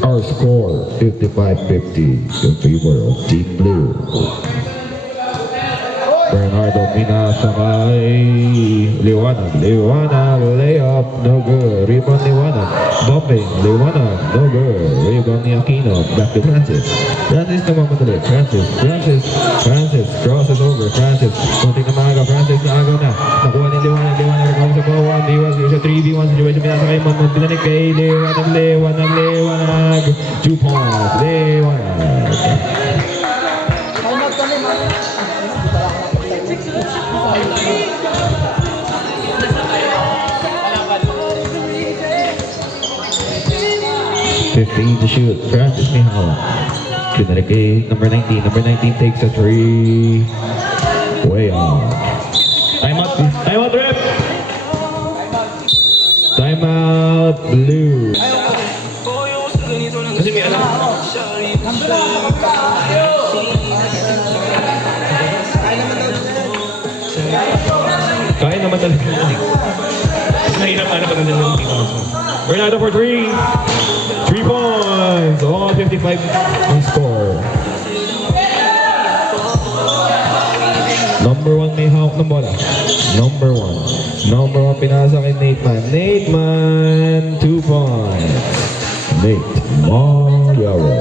Our score 55-50 in favor of Team Blue. Bernardo pinasa kay Liwanag, layup, no good. Rebound Liwanag, bumping, Liwanag, no good. Rebound ni Aquino, back to Francis. Francis nagmamadali. Francis crosses over. Francis, kunting na maaga. Francis na agaw na. Nakuha ni Liwanag recover sa ball. 1v1, sa 3v1 situation. Pinasa kay Monmon, binanik kay Liwanag. 2 points, Liwanag. $15 to shoot. Francis may hawak. Pinalik kay number 19. Number 19 takes a 3. Way off. Timeout, rep! Timeout, Blue. Kasi may alam. Kaya naman talaga. Nahirap na pag nandiyan ng dito. Bernardo for 3. 3 points. All 55 ang score. Number 1 may hawak ng bola. Number 1 pinasa kay Nate Man. 2 points. Nate Mayara.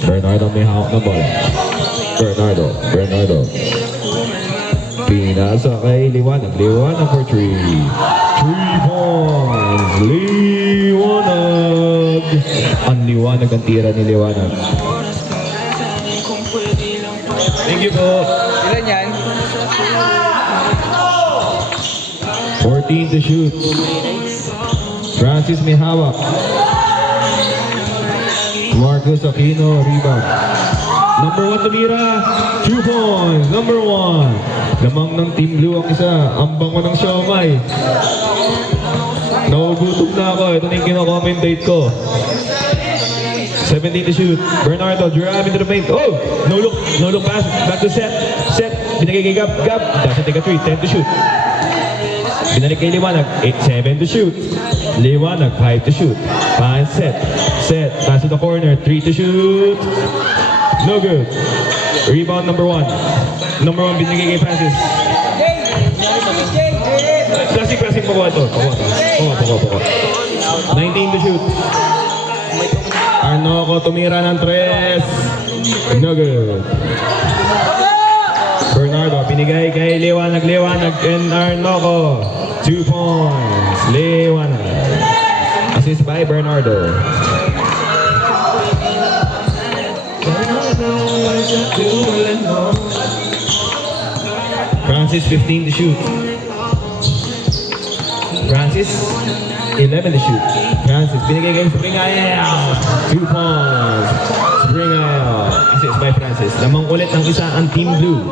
Bernardo may hawak ng bola. Bernardo. Pinasa kay Liwanag for 3. 3 points. Liwanag. Ang Liwanag ang tira ni Liwanag. Thank you po. Ilan yan? 14 to shoot. Francis may hawak. Marcus Aquino, rebound. Number 1 tumira. 2 points. Number 1. Lamang ng Team Blue ang isa. Ang bango ng siomay. Naugutom na ako. Ito na yung kino-commentate ko. 17 to shoot. Bernardo, driving to the paint. Oh! No look pass. Back to set. Binigay kay Gab. Doesn't take a 3. 10 to shoot. Binalik kay Liwanag. 7 to shoot. Liwanag, 5 to shoot. Fine set. Pass to the corner. 3 to shoot. No good. Rebound number 1. Number 1 binigay kay Francis. Classic po ito. Poko. 19 to shoot. Arnoco tumira ng 3. No good. Bernardo, pinigay kay Liwanag, and Arnoco. 2 points. Liwanag. Assist by Bernardo. Francis, 15 to shoot. Francis, 11 to shoot. Francis, binigay kay Springael. 2 points. Springael. Assist by Francis. Lamang ulit ng isa ang Team Blue.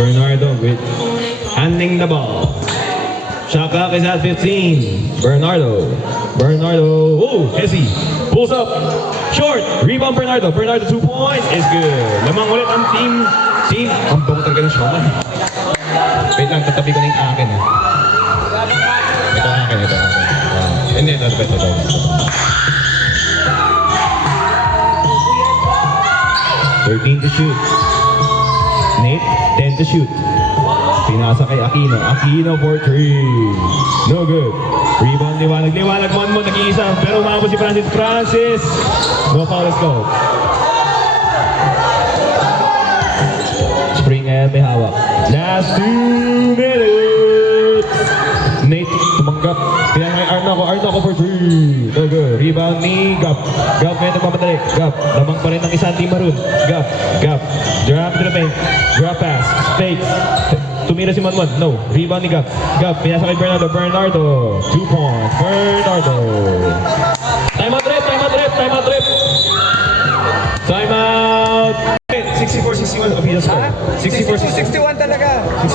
Bernardo with handing the ball. Shot clock is at 15. Bernardo. Oh, Hesi. Pulls up. Short. Rebound Bernardo. 2 points. Is good. Lamang ulit ang team. Ang bong talaga ng showman. Wait lang, tatabi ko na yung akin. Ito akin. Hindi, ito. 13 to shoot. Nate, 10 to shoot. Pinasa kay Aquino. Aquino for 3. No good. Rebound, liwanag. Monmon, nag-iisa. Pero umabot si Francis. No foul, let's go. Springael may hawak. Last 2 minutes. Nate, tumanggap. Pinasa kay Arnoco for 3. No good. Rebound ni Gap. Gap may nagmamadali. Gap. Lamang pa rin ng isang team maroon. Gap. Drop to the paint. Drop pass. Fake. Tumira si Monmon. No. Rebound ni Gap. Pinasa kay Bernardo. 2 points. Bernardo. Time out rep. Time out. 64-61. Official score. 61 talaga. 60.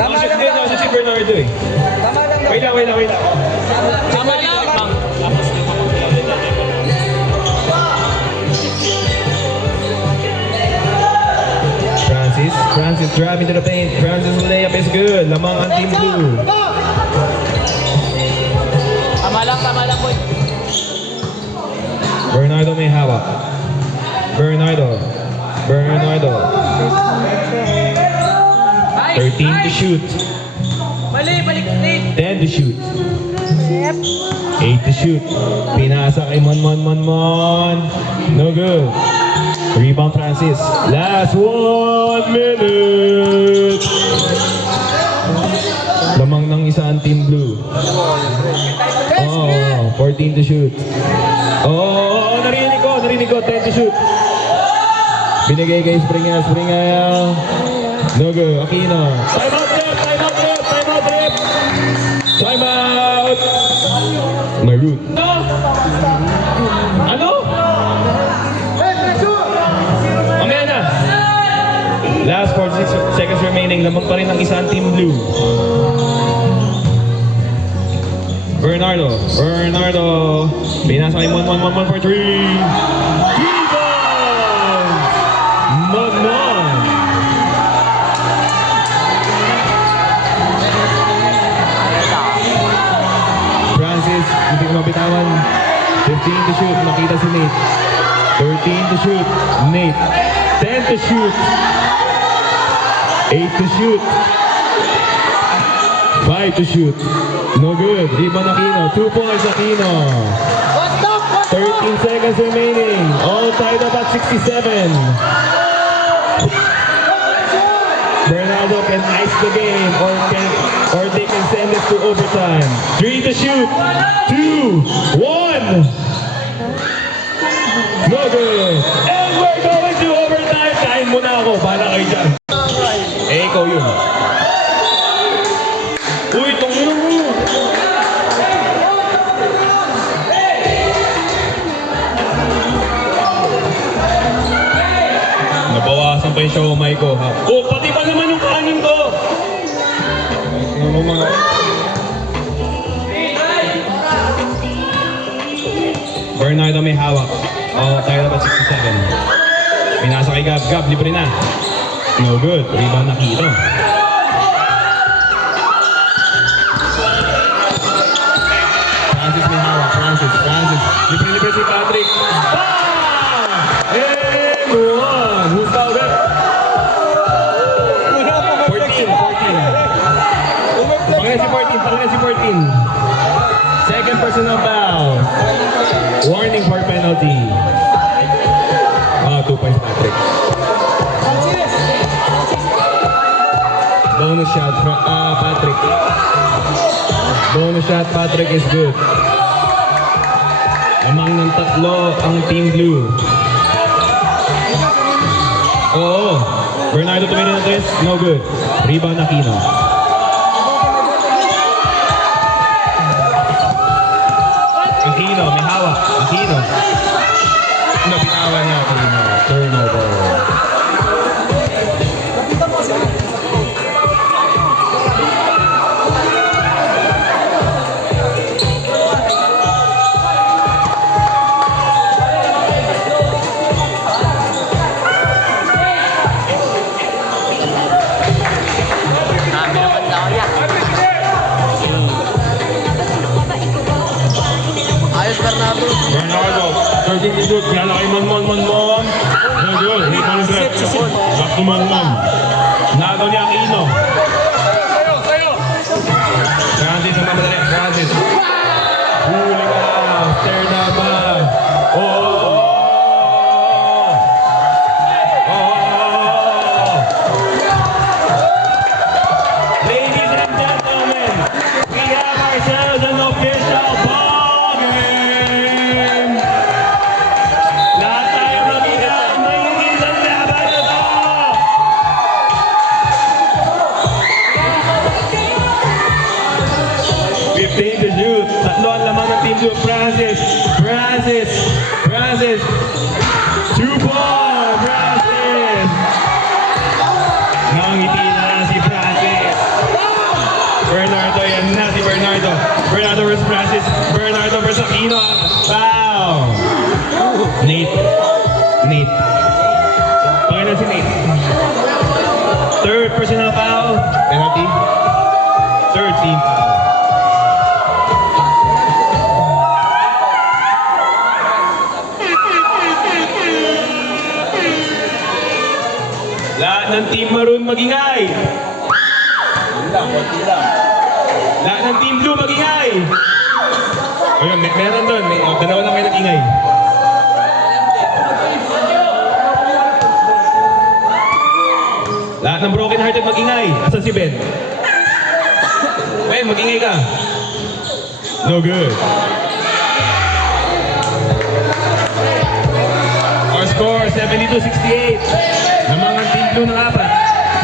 Tama lang ba? Si Bernardo eh. Tama lang ba? Wait lang. Tama lang. Francis driving to the paint. Francis layup is good. Lamang ang Team Blue. Tama lang, boy. Bernardo may hawak. Bernardo. 13 to shoot. Mali, balik Nate. 10 to shoot. 8 to shoot. Pinasa kay Mon. No good. Rebound Francis. Last 1 minute. Lamang ng isa ang Team Blue. 14 to shoot. Narinig ko. 10 to shoot. Binigay kay Springael. No good. Aquino. Time out. Maroon. Ano? Mamaya na. Last 46 seconds remaining. Lamang pa rin ang isang Team Blue. Bernardo. Pinasa kay Mon for 3. Mon. Francis, hindi ko mabitawan. 15 to shoot, makita si Nate. 13 to shoot, Nate. 10 to shoot. 8 to shoot. 5 to shoot. No good. Rebound Aquino. 2 points Aquino. 13 seconds remaining. All tied up at 67. Bernardo can ice the game or they can send it to overtime. 3 to shoot. 2, 1. No good. And we're going to overtime. Kain muna ako. Bahala kayo dyan. Ikaw yun. Uy, tungin mo. Nabawasan pa yung siomay ko, ha? Pati pa naman yung kanin ko! Ano mga... Bernardo may hawak. Tayo na ba 67? Pinasa kay Gab, libre na. No good. Rebound Aquino. Francis may hawak. Francis. Libre si Patrick. And one. Who's fouled it? 14. Second personal foul. Warning for penalty. 2 points, Patrick. Bonus shot, Patrick. Bonus shot, Patrick is good. Lamang ng tatlo ang Team Blue. Oo. Bernardo tumira ng 3. No good. Rebound Aquino. Aquino, may hawak. Aquino. Nabitawan niya Aquino. Turnover. Ayos, Bernardo. Bernardo, 13 to shoot. Kaya kay Monmon. No good. Hit on set. Back to Monmon. Nagaw niya Aquino. Francis ang mamadali. Francis. Huli ka. Stare na ba? Ladies and gentlemen, we have ourselves an official ball game. Lahat tayo mag-ingat. May isang laban na to. To shoot. Tatlo ang lamang ng Team Blue. Francis. 2 ball. Francis. Nangiti na si Francis. Bernardo, yan na si Bernardo. Bernardo versus Francis. Bernardo versus Aquino. Foul. Nate. Pakailan si Nate. Third personal foul. Penalty. Third team foul. Lahat ng Team Maroon magingay. Lahat ng Team Blue magingay. Ayun, meron doon. Dalawa lang kayo nag-ingay. Lahat ng broken hearted magingay. Asan si Ben? Ben, magingay ka. No good. Our score, 72-68. Namang ang Team Blue ng 4.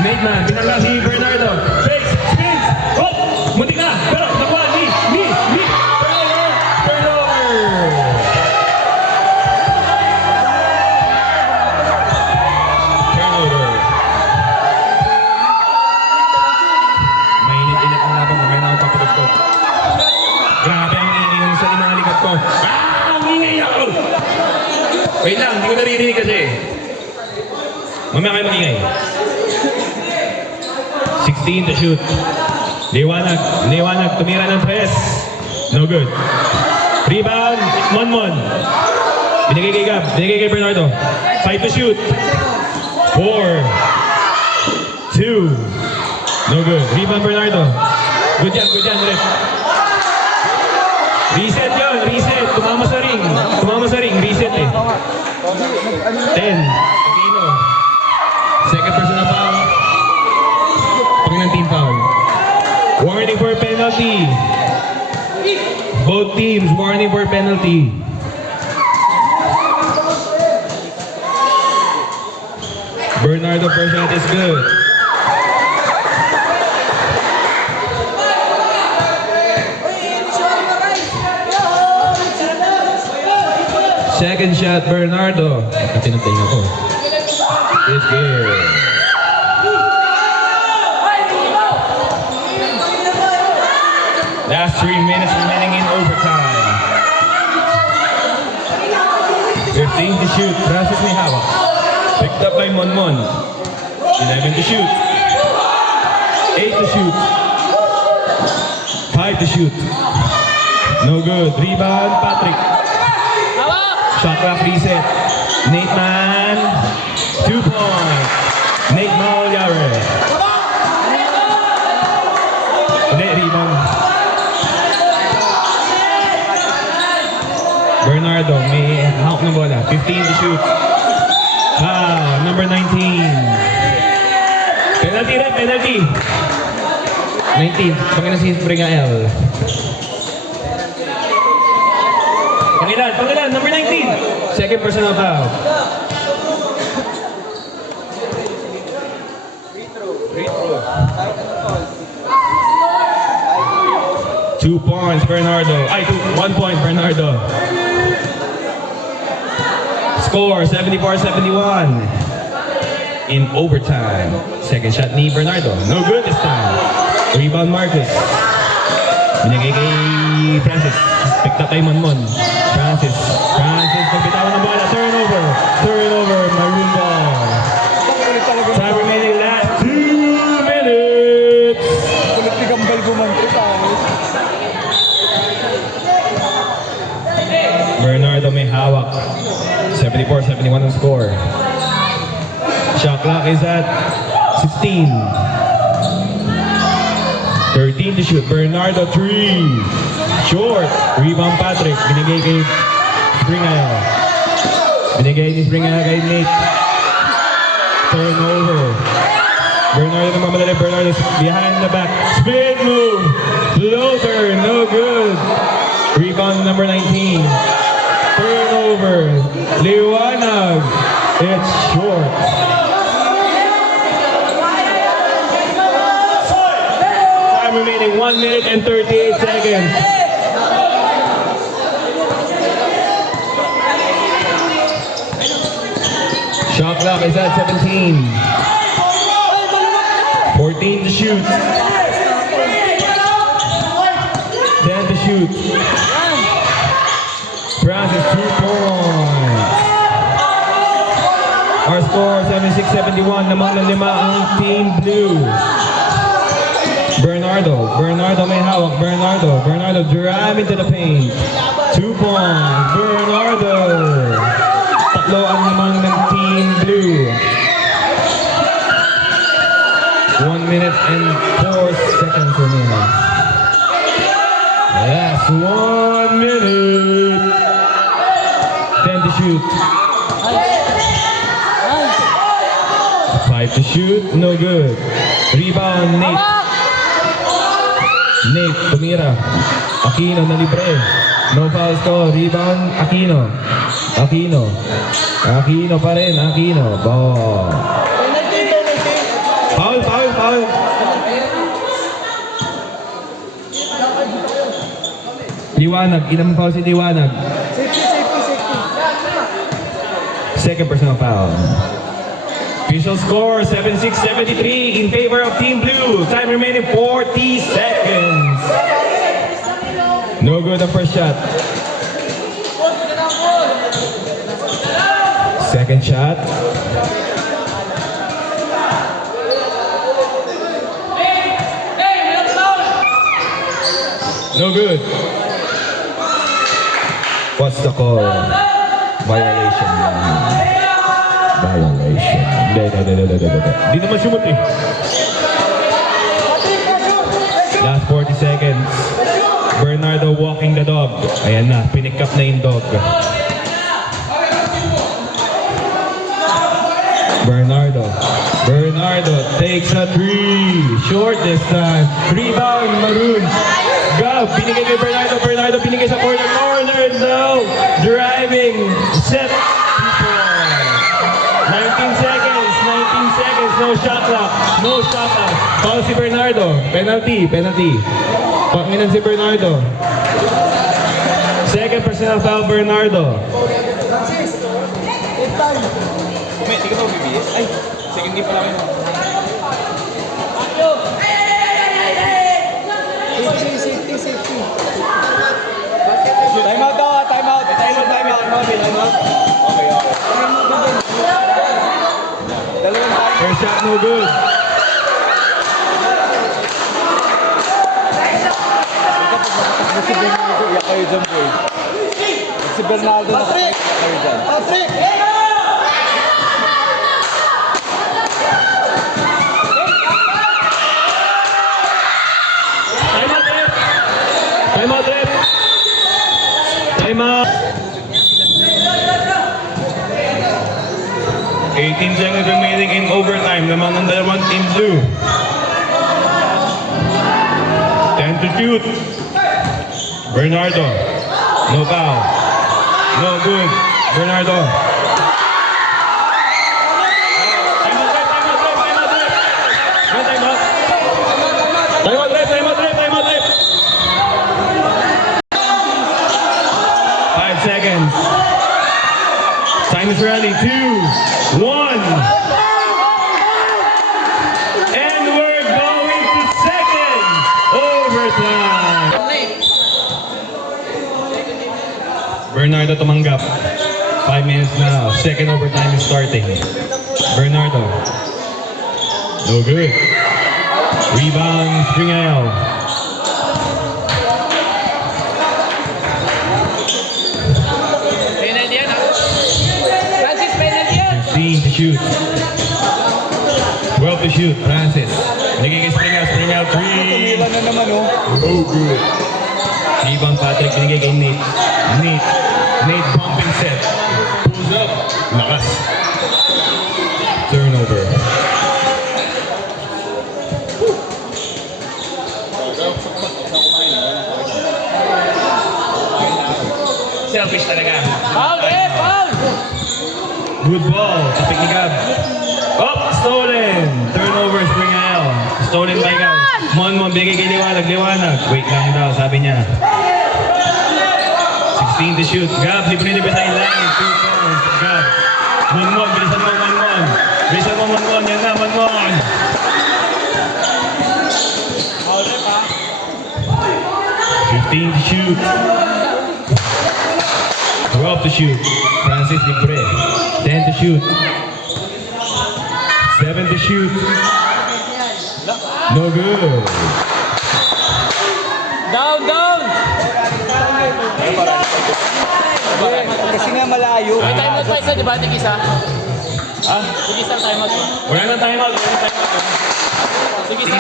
Nate man, binala si Bernardo. Fakes, spins, oh! Munti ka! Pero nakuha, ni! Turnover! Mainit-init ang laban, mamaya na ako papatugtog. Grabe ang ingay ng sa limang likod ko. Ang ingay ako! Wait lang, hindi ko naririnig kasi. Mamaya kayo magingay. 16 to shoot. Liwanag, tumira ng 3. No good. Rebound, Monmon. Binigay kay Gab, binigay kay Bernardo. 5 to shoot. 4, 2. No good. Rebound, Bernardo. Good yan, ref. Reset yun, reset. Tumama sa ring, reset eh. 10. Aquino. Second personal foul. Paging ng team foul. Warning for penalty. Both teams, warning for penalty. Bernardo first shot is good. Second shot, Bernardo. Tinatay ako. Is good. Last 3 minutes remaining in overtime. 15 to shoot. Francis may hawak. Picked up by Monmon. 11 to shoot. 8 to shoot. 5 to shoot. No good. Rebound, Patrick. Shot clock reset. Nate Man. 2 points. Nate Malyare. Hindi, rebound. Bernardo, may hawak ng bola. 15 to shoot. Number 19. Penalty rin, penalty. 19. Pangilan si Springael. Pangilan, number 19. Second personal foul. Free throw. 2 points, Bernardo. 1 point, Bernardo. Score, 74-71. In overtime. Second shot ni Bernardo. No good this time. Rebound Marcus. Binigay kay Francis. Picked up kay Monmon. Francis, pagbitawan ng bola. Turnover, maroon ball. Time remaining last 2 minutes. Kulit ni Gambal gumanti tayo. Bernardo may hawak. 74-71 ang score. Shot clock is at 16. 13 to shoot. Bernardo 3. Short. Rebound Patrick. Binigay kay Springael. Binigay ni Springael kay Nick. Turnover. Bernardo na mamadali. Bernardo behind the back. Spin move. Floater. No good. Rebound number 19. Turnover. Liwanag. It's short. Time remaining 1 minute and 38 seconds. Shot clock is at 17. 14 to shoot. 10 to shoot. Francis 2 points. Our score 76-71. Lamang ng 5 ang Team Blue. Bernardo may hawak. Bernardo drive into the paint. 2 points. Bernardo. Tatlo ang lamang ng Team Blue. 1 minute and 4 seconds remaining. Yes, 1 minute. 10 to shoot. 5 to shoot. No good. Rebound, Nate. Tumira. Aquino na libre. No fouls ko. Rebound, Aquino. Aquino pa rin. Ball. Foul. Liwanag. Ilang foul si Liwanag? Second personal foul. Official score 76-73 in favor of Team Blue. Time remaining 40 seconds. No good the first shot. Second shot. No good. What's the call? Violation. Hindi naman sumut eh. Last 40 seconds. Bernardo walking the dog. Ayan na, pinick up na yung dog. Bernardo takes a 3. Short this time. Rebound, Maroon. Gab, binigay kay Bernardo binigay sa corner. No! Driving. Set. 19 seconds. No shot clock. Foul si Bernardo. Penalty. Panginan si Bernardo. Second personal foul, Bernardo. Hindi ka ba bibis? Ay, second game pa lang yun. Safety. Time out daw, time out. Okay. Dalawang time. First shot, no good. Si Bernardo, iyak kayo dyan, boy. Si Bernardo, iyak kayo dyan. Patrick! Time out, ref. Time out. 18 seconds remaining in overtime. Naman ng dalawang team blue. 10 to shoot. Bernardo. No foul. No good. Bernardo. Time out, time out, time out, time out. No time out. Time out, time out, time out. 5 seconds. Time is ready. 2, 1. And we're going to second overtime. Bernardo tumanggap. 5 minutes now. Second overtime is starting. Bernardo. No good. Rebound, Springale. Penalty yan, ha? Francis, penalty yan! 15 to shoot. 12 to shoot. Francis. Binigay kay Springale. Springale 3. Tumila na naman, oh. Oh, good. Rebound Patrick. Binigay kay Nate. Nate bumping set. Pulls up. Lakas. Turnover. Selfish talaga. Foul, foul! Good ball. Tapik ni Gab. Up! Stolen! Turnover, Springale. Stolen by Gab. Mon, bigay kay Liwanag. Wait lang daw, sabi niya. 16 to shoot. Gab, libre na behind line. 2 points. Gab. Mon, bilisan mo, Mon. Bilisan mo, Mon. Yan na, Mon. 15 to shoot. 12 to shoot. Francis libre. 10 to shoot. 7 to shoot. No good. Down! Kasi nga malayo. May time out pa isa, di ba? Tig-isa? Ah, Tig-isa time out. wala nang timeout. Tigisa.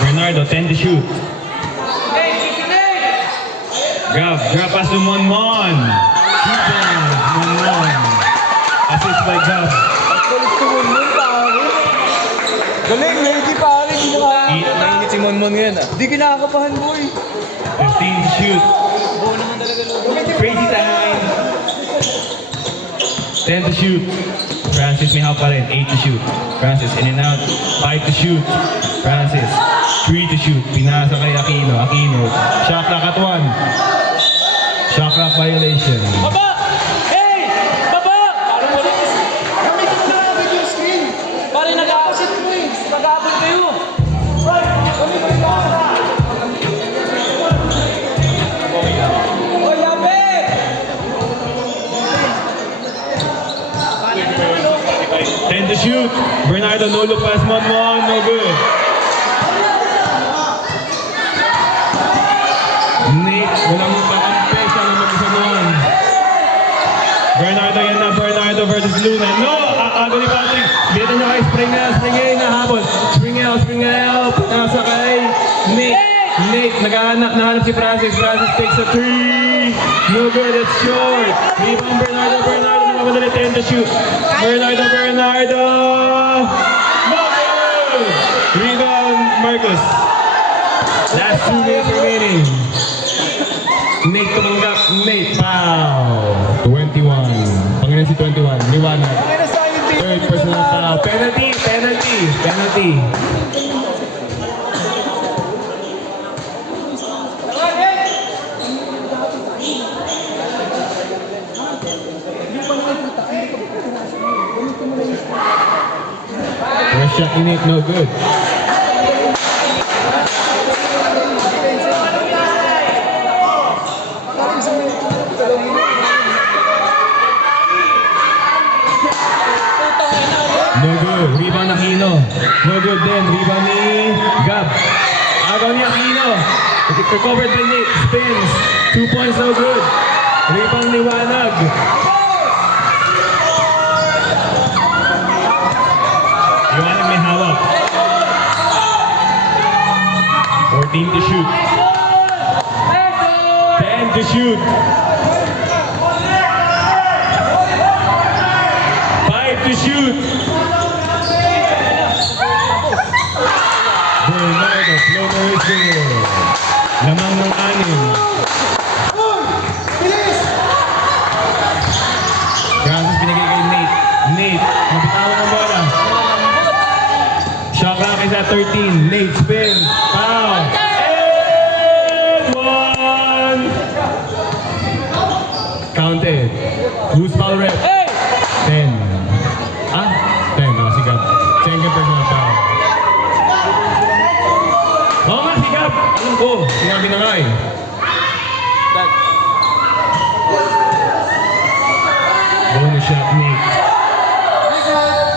Bernardo, 10 to shoot. Gab, drop pass to Mon. 2 points, Mon. Assist by Gab. Kulit tumunod, pare. Galing, ready, pare. Hindi na mainit si Monmon ngayon, ah. Di kinakabahan, boy. 15 to shoot. Buo naman talaga loob. Crazy time. 10 to shoot. Francis may half pa rin. 8 to shoot. Francis in and out. 5 to shoot. Francis. 3 to shoot. Pinasa kay Aquino. Shot clock at 1. Shot clock violation. Baba! Hey! Baba! Pare nag-a-opposite mo eh. Mag-a-abot kayo. Oy, yabe! 10 to shoot. Bernardo no look pass. Mon. No good. Nate, walang pakampe. Siya na mag-isa noon. Bernardo yan na. Bernardo versus Luna. No! Ako ni Patrick. Dito niya kay Springale na habol. Springale. Nasa kay Nate. Nahanap si Francis. Francis takes a 3. No good. It's short. Rebound Bernardo. Nakamadali 10 to shoot. Bernardo. No good! Rebound Marcus. Last 2 minutes remaining. Nate tumanggap. Nate foul. 21. Pangalan si 21. Liwanag. Ano sa akin, team? Third personal foul. Penalty. First shot in it, no good. No good. Rebound Aquino. No good din. Rebound ni Gab. Agaw ni Aquino. Recovered by Nate. Spins. 2 points, no good. Rebound ni Wanag. Liwanag may hawak. 15 to shoot. 10 to shoot. 5 to shoot. Bernardo, floater is there. Lamang ng 6. Francis binigay kay Nate. Nate, nabitawan ng bola. Shot clock is at 13. Nate spin. Foul. And 1. Counted. Who's foul rep? 10. Ah? 10. Oh, si Gab. Second personal foul. Oo nga, si Gab. Alam ko. Sinabi na nga eh. Bonus shot, Nate.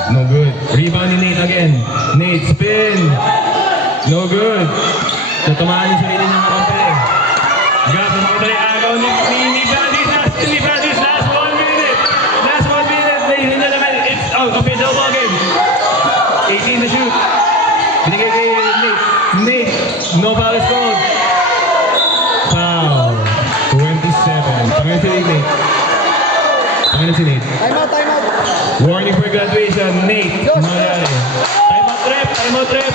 No good. Rebound ni Nate again. Nate, spin. No good. Tatamaan yung sarili niyang kampe. Gab, namakita yung agaw ni Francis. Ni Francis, last 1 minute. Last 1 minute. Ladies and gentlemen, it's official ball game. 18 to shoot. Binigay kay Nate. Nate, no foul is called. Foul. 27. Pangalan si Nate. Pangalan si Nate. Time out. Warning for graduation, Nate. Mangyari. Timeout rep, timeout rep.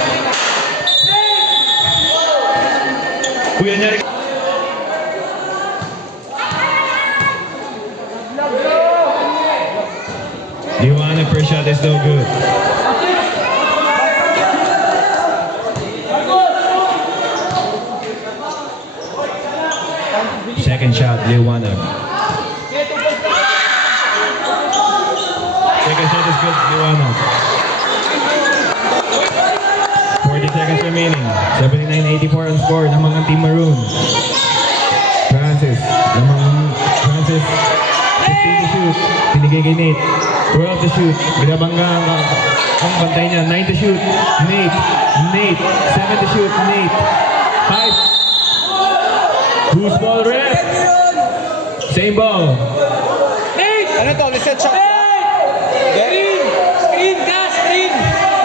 Kuya niya rin. Liwanag per shot is no good. Second shot, Liwanag. Second shot is good, Liwanag. 40 seconds remaining. 79-84 ang score ng mga Team Maroon. Francis, 15 to shoot. Binigay kay Nate. 12 to shoot. Binabangga ang bantay niya. 9 to shoot. Nate. 7 to shoot. Nate. 5. Who's ball rep? Same ball. Ano to? Reset shot. Screen ka! Screen!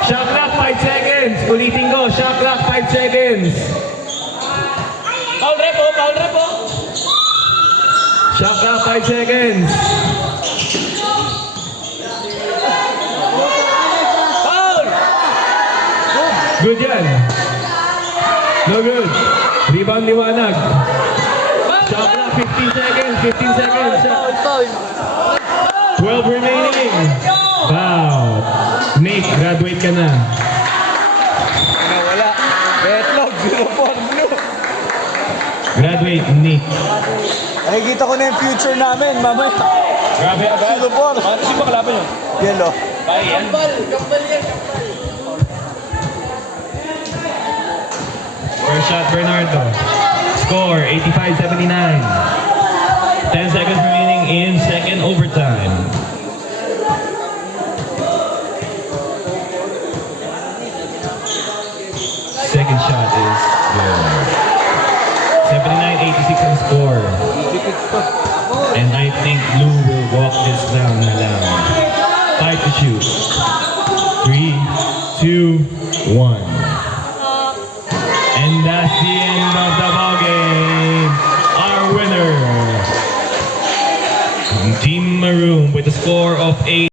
Shot clock 5 seconds. Ulitin ko. Shot clock 5 seconds. Foul rep oh! Foul rep oh! Shot clock 5 seconds. Foul! Good yan. No good. Rebound Liwanag. Shot clock 15 seconds. 15 seconds. 12 remaining. Foul. Nate, graduate ka na. Wala. Betlog. 0-4 blue. Graduate, Nate. Nakikita ko na yung future namin. Mamaya. Grabe. 0-4. Sino ba kalaban yun? Yellow. Bayan. First shot, Bernardo. Score, 85-79. 10 seconds remaining in second overtime. Second shot is good. 79-86 ang score. And I think Blue will walk this down na lang. 5 to shoot. 3, 2, 1. And that's the end of the ball game. Our winner, Team Maroon, with a score of 8.